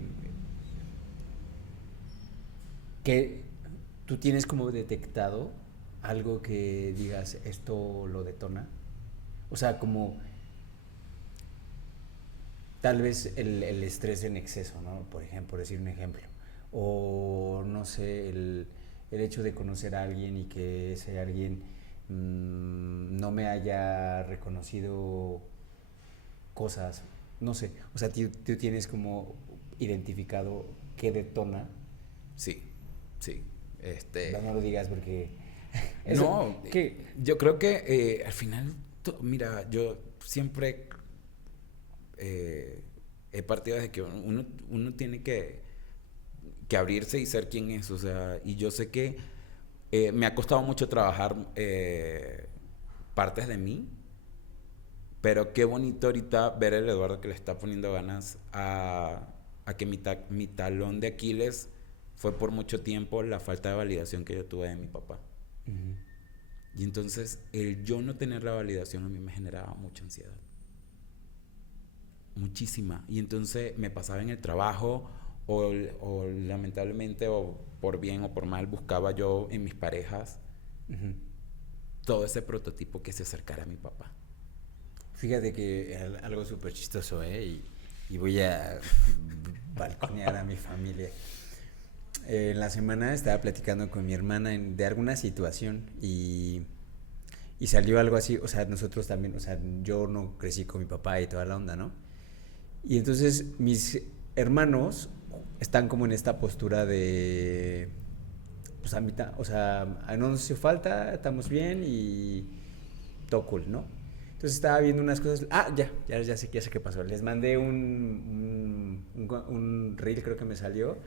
tú tienes como detectado algo que digas, esto lo detona. O sea, como tal vez el estrés en exceso, ¿no? Por ejemplo, decir un ejemplo. O no sé, el hecho de conocer a alguien y que ese alguien no me haya reconocido cosas, no sé. O sea, tú tienes como identificado qué detona. Sí, sí. No lo digas porque... No, ¿qué? yo creo que al final, mira, yo siempre he partido desde que uno tiene que abrirse y ser quien es, o sea, y yo sé que me ha costado mucho trabajar partes de mí, pero qué bonito ahorita ver el Eduardo que le está poniendo ganas a que mi talón de Aquiles fue por mucho tiempo la falta de validación que yo tuve de mi papá. Uh-huh. Y entonces el yo no tener la validación a mí me generaba mucha ansiedad. Muchísima. Y entonces me pasaba en el trabajo o lamentablemente o por bien o por mal buscaba yo en mis parejas todo ese prototipo que se acercara a mi papá. Fíjate que algo súper chistoso, y voy a balconear a mi familia. En la semana estaba platicando con mi hermana de alguna situación y salió algo así, o sea, nosotros también, o sea, yo no crecí con mi papá y toda la onda, ¿no? Y entonces mis hermanos están como en esta postura de, pues a mitad, o sea, no nos hace falta, estamos bien y todo cool, ¿no? Entonces estaba viendo unas cosas. Ya sé qué pasó. Les mandé un reel, creo que me salió.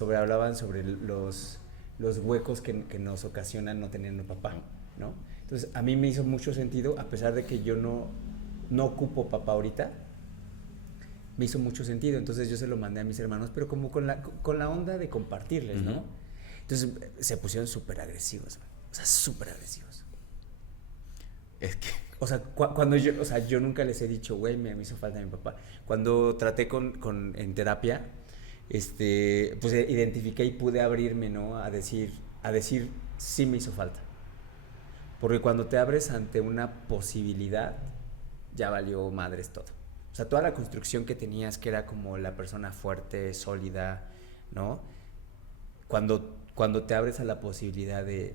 Hablaban sobre los huecos que nos ocasionan no tener un papá, ¿no? Entonces a mí me hizo mucho sentido, a pesar de que yo no ocupo papá ahorita, me hizo mucho sentido. Entonces yo se lo mandé a mis hermanos, pero como con la onda de compartirles, ¿no? Entonces se pusieron súper agresivos, o sea, súper agresivos. Es que... O sea, cuando yo nunca les he dicho, güey, me hizo falta mi papá. Cuando traté en terapia, pues identifiqué y pude abrirme, ¿no? A decir, sí me hizo falta. Porque cuando te abres ante una posibilidad, ya valió madres todo. O sea, toda la construcción que tenías, que era como la persona fuerte, sólida, ¿no? Cuando te abres a la posibilidad de...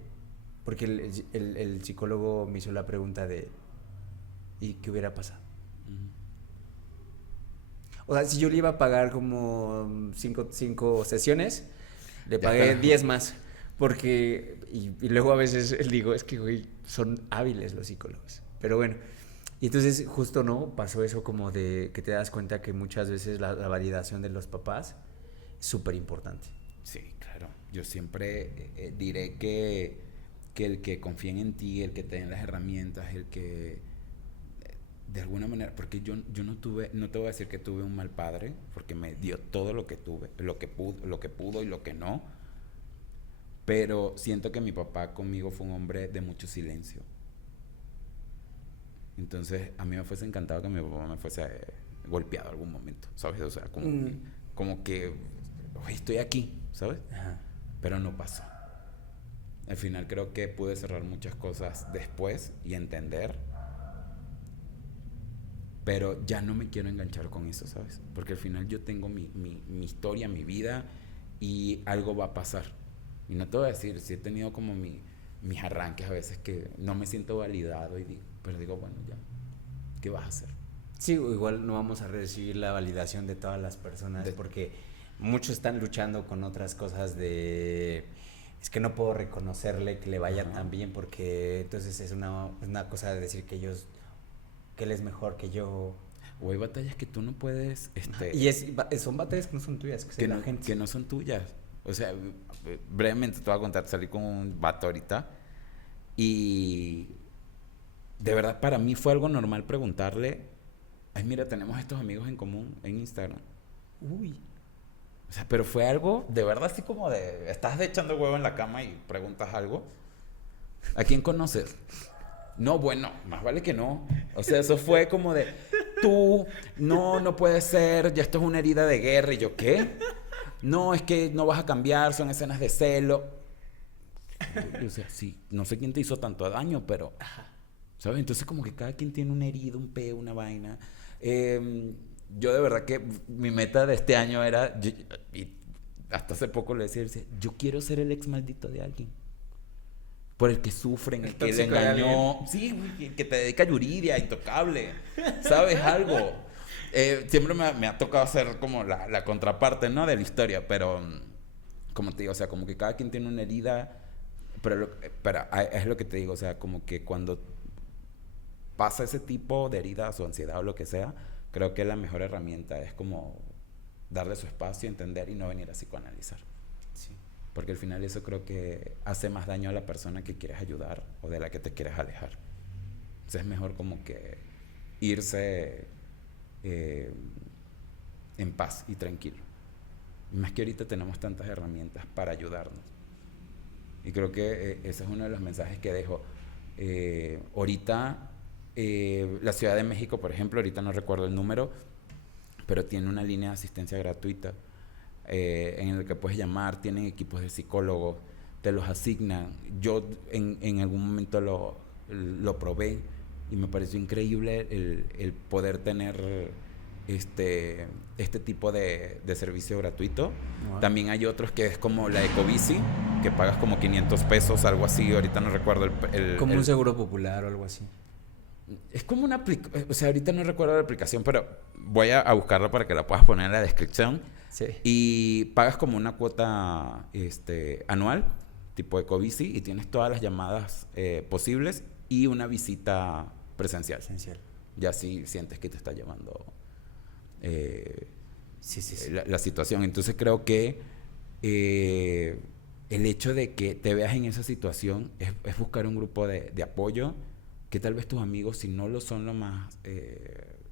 Porque el psicólogo me hizo la pregunta de... ¿y qué hubiera pasado? O sea, si yo le iba a pagar como 5 sesiones, le pagué 10 más. Porque, y luego a veces digo, es que, güey, son hábiles los psicólogos. Pero bueno, y entonces justo, ¿no? Pasó eso como de que te das cuenta que muchas veces la validación de los papás es súper importante. Sí, claro. Yo siempre diré que que el que confíen en ti, el que te den las herramientas, el que de alguna manera, porque yo no tuve, no te voy a decir que tuve un mal padre, porque me dio todo lo que tuve, lo que pudo y lo que no, pero siento que mi papá conmigo fue un hombre de mucho silencio. Entonces a mí me fuese encantado que mi papá me fuese golpeado algún momento, ¿sabes? O sea, como que "Oye, estoy aquí", ¿sabes? Ajá. Pero no pasó. Al final creo que pude cerrar muchas cosas después y entender, pero ya no me quiero enganchar con eso, ¿sabes? Porque al final yo tengo mi historia, mi vida, y algo va a pasar. Y no te voy a decir, sí he tenido como mis arranques a veces que no me siento validado, pero digo, bueno, ya, ¿qué vas a hacer? Sí, igual no vamos a recibir la validación de todas las personas porque muchos están luchando con otras cosas de... Es que no puedo reconocerle que le vaya tan bien porque entonces es una cosa de decir que ellos... que él es mejor que yo. O hay batallas que tú no puedes... Y son batallas que no son tuyas, que no son tuyas. O sea, brevemente te voy a contar, salí con un vato ahorita y de verdad para mí fue algo normal preguntarle, ay, mira, tenemos estos amigos en común en Instagram. Uy. O sea, pero fue algo de verdad así como de, estás echando huevo en la cama y preguntas algo. ¿A quién conoces? No, bueno, más vale que no. O sea, eso fue como de, tú, no puede ser, ya esto es una herida de guerra. Y yo, ¿qué? No, es que no vas a cambiar, son escenas de celo. O sea, sí, no sé quién te hizo tanto daño, pero... ¿Sabes? Entonces como que cada quien tiene una herida, un peo, una vaina. Yo de verdad que mi meta de este año era, y hasta hace poco le decía, yo quiero ser el ex maldito de alguien. Por el que sufren, el que le engañó. Sí, el que te dedica a Yuridia, intocable. ¿Sabes? Algo. Siempre me ha tocado hacer como la contraparte, ¿no? De la historia, pero como te digo, o sea, como que cada quien tiene una herida, pero es lo que te digo, o sea, como que cuando pasa ese tipo de heridas o ansiedad o lo que sea, creo que la mejor herramienta es como darle su espacio, entender y no venir a psicoanalizar. Sí. Porque al final eso creo que hace más daño a la persona que quieres ayudar o de la que te quieres alejar. Entonces es mejor como que irse en paz y tranquilo. Más que ahorita tenemos tantas herramientas para ayudarnos. Y creo que ese es uno de los mensajes que dejo. Ahorita, la Ciudad de México, por ejemplo, ahorita no recuerdo el número, pero tiene una línea de asistencia gratuita en el que puedes llamar, tienen equipos de psicólogos, te los asignan. Yo en algún momento lo probé y me pareció increíble el poder tener este tipo de servicio gratuito. Wow. También hay otros que es como la Ecobici, que pagas como 500 pesos, algo así, ahorita no recuerdo como un seguro popular o algo así. Es como una aplicación, o sea, ahorita no recuerdo la aplicación, pero voy a buscarla para que la puedas poner en la descripción. Sí. Y pagas como una cuota anual, tipo Ecobici, y tienes todas las llamadas posibles y una visita presencial. Ya si sientes que te está llevando la situación. Entonces creo que el hecho de que te veas en esa situación es buscar un grupo de apoyo, que tal vez tus amigos, si no lo son lo más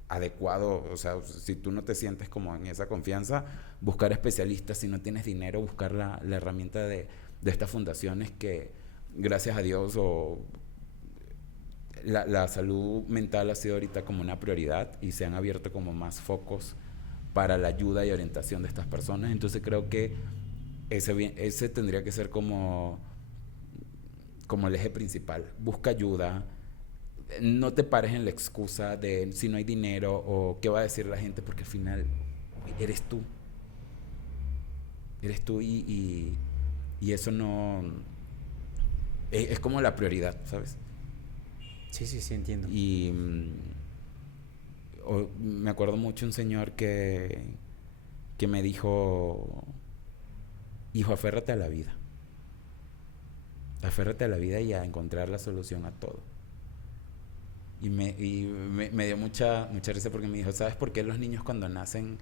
adecuado, o sea, si tú no te sientes como en esa confianza, buscar especialistas. Si no tienes dinero, buscar la herramienta de estas fundaciones que, gracias a Dios, la salud mental ha sido ahorita como una prioridad y se han abierto como más focos para la ayuda y orientación de estas personas. Entonces creo que ese tendría que ser como el eje principal. Busca ayuda. No te pares en la excusa de si no hay dinero o qué va a decir la gente, porque al final eres tú. Eres tú y eso no... Es como la prioridad, ¿sabes? Sí, entiendo. Y me acuerdo mucho un señor que me dijo, hijo, aférrate a la vida. Aférrate a la vida y a encontrar la solución a todo. Y me dio mucha risa porque me dijo, ¿sabes por qué los niños cuando nacen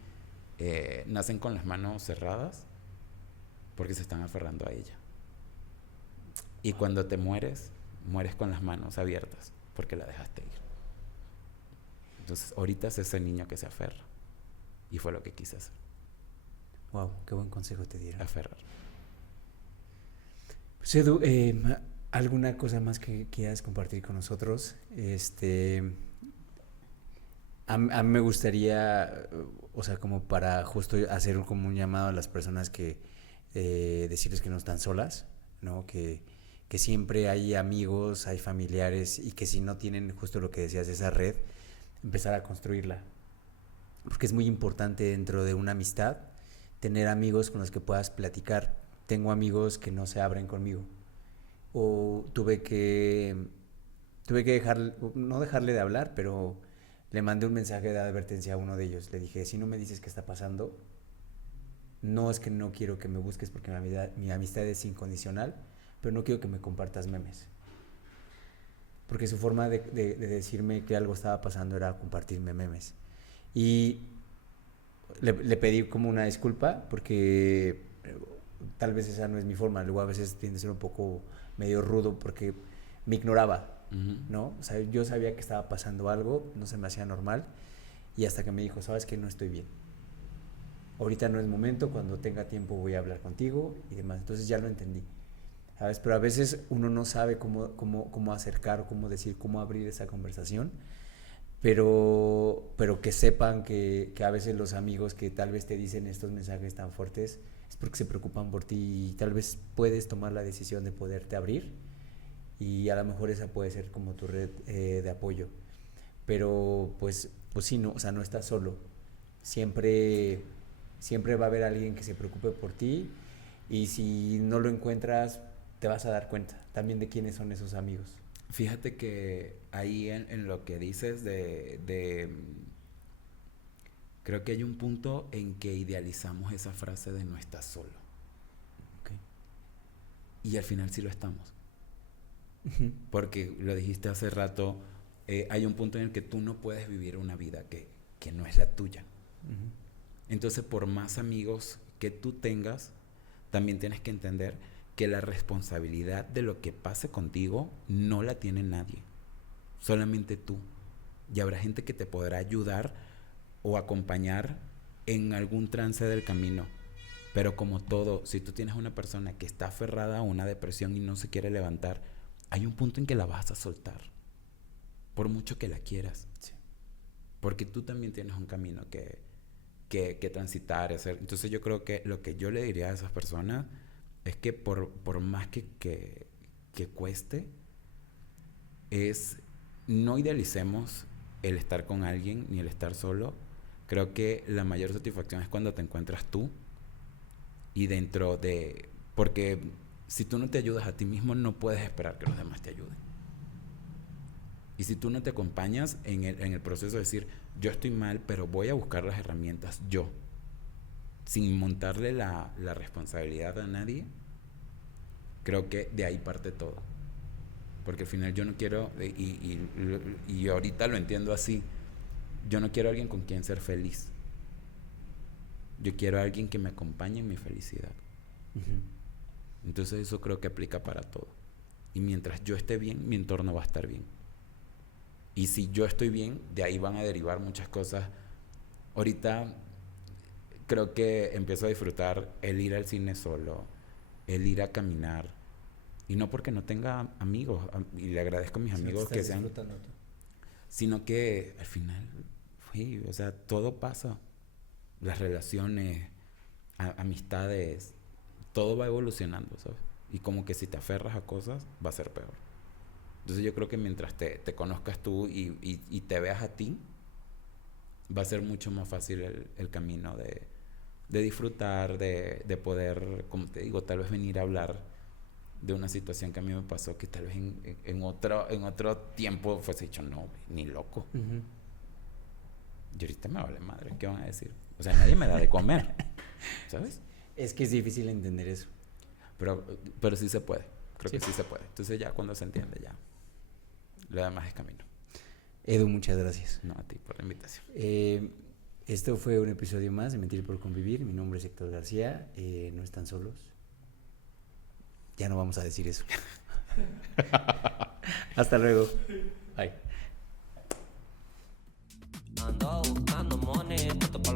con las manos cerradas? Porque se están aferrando a ella. Y cuando te mueres, mueres con las manos abiertas porque la dejaste ir. Entonces, ahorita es ese niño que se aferra. Y fue lo que quise hacer. Wow, qué buen consejo te dieron. Aferrar. Pues Edu, ¿alguna cosa más que quieras compartir con nosotros? A mí me gustaría, o sea, como para justo hacer como un llamado a las personas que decirles que no están solas, ¿no? Que siempre hay amigos, hay familiares y que si no tienen justo lo que decías, esa red, empezar a construirla. Porque es muy importante dentro de una amistad tener amigos con los que puedas platicar. Tengo amigos que no se abren conmigo. O tuve que no dejarle de hablar, pero le mandé un mensaje de advertencia a uno de ellos. Le dije, si no me dices qué está pasando, no es que no quiero que me busques porque mi amistad es incondicional, pero no quiero que me compartas memes. Porque su forma de decirme que algo estaba pasando era compartirme memes. Y le pedí como una disculpa porque tal vez esa no es mi forma. Luego a veces tiende a ser un poco medio rudo porque me ignoraba, ¿no? O sea, yo sabía que estaba pasando algo, no se me hacía normal y hasta que me dijo, sabes que no estoy bien. Ahorita no es momento, cuando tenga tiempo voy a hablar contigo y demás. Entonces ya lo entendí, ¿sabes? Pero a veces uno no sabe cómo acercar o cómo decir, cómo abrir esa conversación. Pero que sepan que a veces los amigos que tal vez te dicen estos mensajes tan fuertes es porque se preocupan por ti y tal vez puedes tomar la decisión de poderte abrir y a lo mejor esa puede ser como tu red de apoyo. Pero pues sí, no, o sea, no estás solo. Siempre va a haber alguien que se preocupe por ti y si no lo encuentras te vas a dar cuenta también de quiénes son esos amigos. Fíjate que ahí en lo que dices creo que hay un punto en que idealizamos esa frase de no estás solo. Okay. Y al final sí lo estamos. Porque lo dijiste hace rato, hay un punto en el que tú no puedes vivir una vida que no es la tuya. Entonces, por más amigos que tú tengas, también tienes que entender que la responsabilidad de lo que pase contigo no la tiene nadie, solamente tú. Y habrá gente que te podrá ayudar o acompañar en algún trance del camino. Pero como todo, si tú tienes una persona que está aferrada a una depresión y no se quiere levantar, hay un punto en que la vas a soltar, por mucho que la quieras. Sí. Porque tú también tienes un camino que transitar, hacer. Entonces yo creo que lo que yo le diría a esas personas es que por más que cueste, es no idealicemos el estar con alguien ni el estar solo. Creo que la mayor satisfacción es cuando te encuentras tú y dentro de... Porque si tú no te ayudas a ti mismo, no puedes esperar que los demás te ayuden. Y si tú no te acompañas en el proceso de decir, yo estoy mal, pero voy a buscar las herramientas yo, sin montarle la responsabilidad a nadie, creo que de ahí parte todo. Porque al final yo no quiero, y ahorita lo entiendo así, yo no quiero a alguien con quien ser feliz. Yo quiero a alguien que me acompañe en mi felicidad. Entonces eso creo que aplica para todo. Y mientras yo esté bien, mi entorno va a estar bien. Y si yo estoy bien, de ahí van a derivar muchas cosas. Ahorita creo que empiezo a disfrutar el ir al cine solo, el ir a caminar. Y no porque no tenga amigos, y le agradezco a mis amigos que sean... Sino que al final, o sea, todo pasa. Las relaciones, amistades, todo va evolucionando, ¿sabes? Y como que si te aferras a cosas, va a ser peor. Entonces yo creo que mientras te conozcas tú y te veas a ti, va a ser mucho más fácil el camino de disfrutar, de poder, como te digo, tal vez venir a hablar de una situación que a mí me pasó que tal vez en otro tiempo fuese dicho, no, ni loco. Y ahorita me vale madre, ¿qué van a decir? O sea, nadie me da de comer, ¿sabes? Es que es difícil entender eso. Pero sí se puede, creo que sí se puede. Entonces ya cuando se entiende, ya lo demás es camino. Edu, muchas gracias. No, a ti por la invitación. Esto fue un episodio más de Mentir por Convivir. Mi nombre es Héctor García. No están solos. Ya no vamos a decir eso. Hasta luego. Bye. Ando buscando money, puesto pa'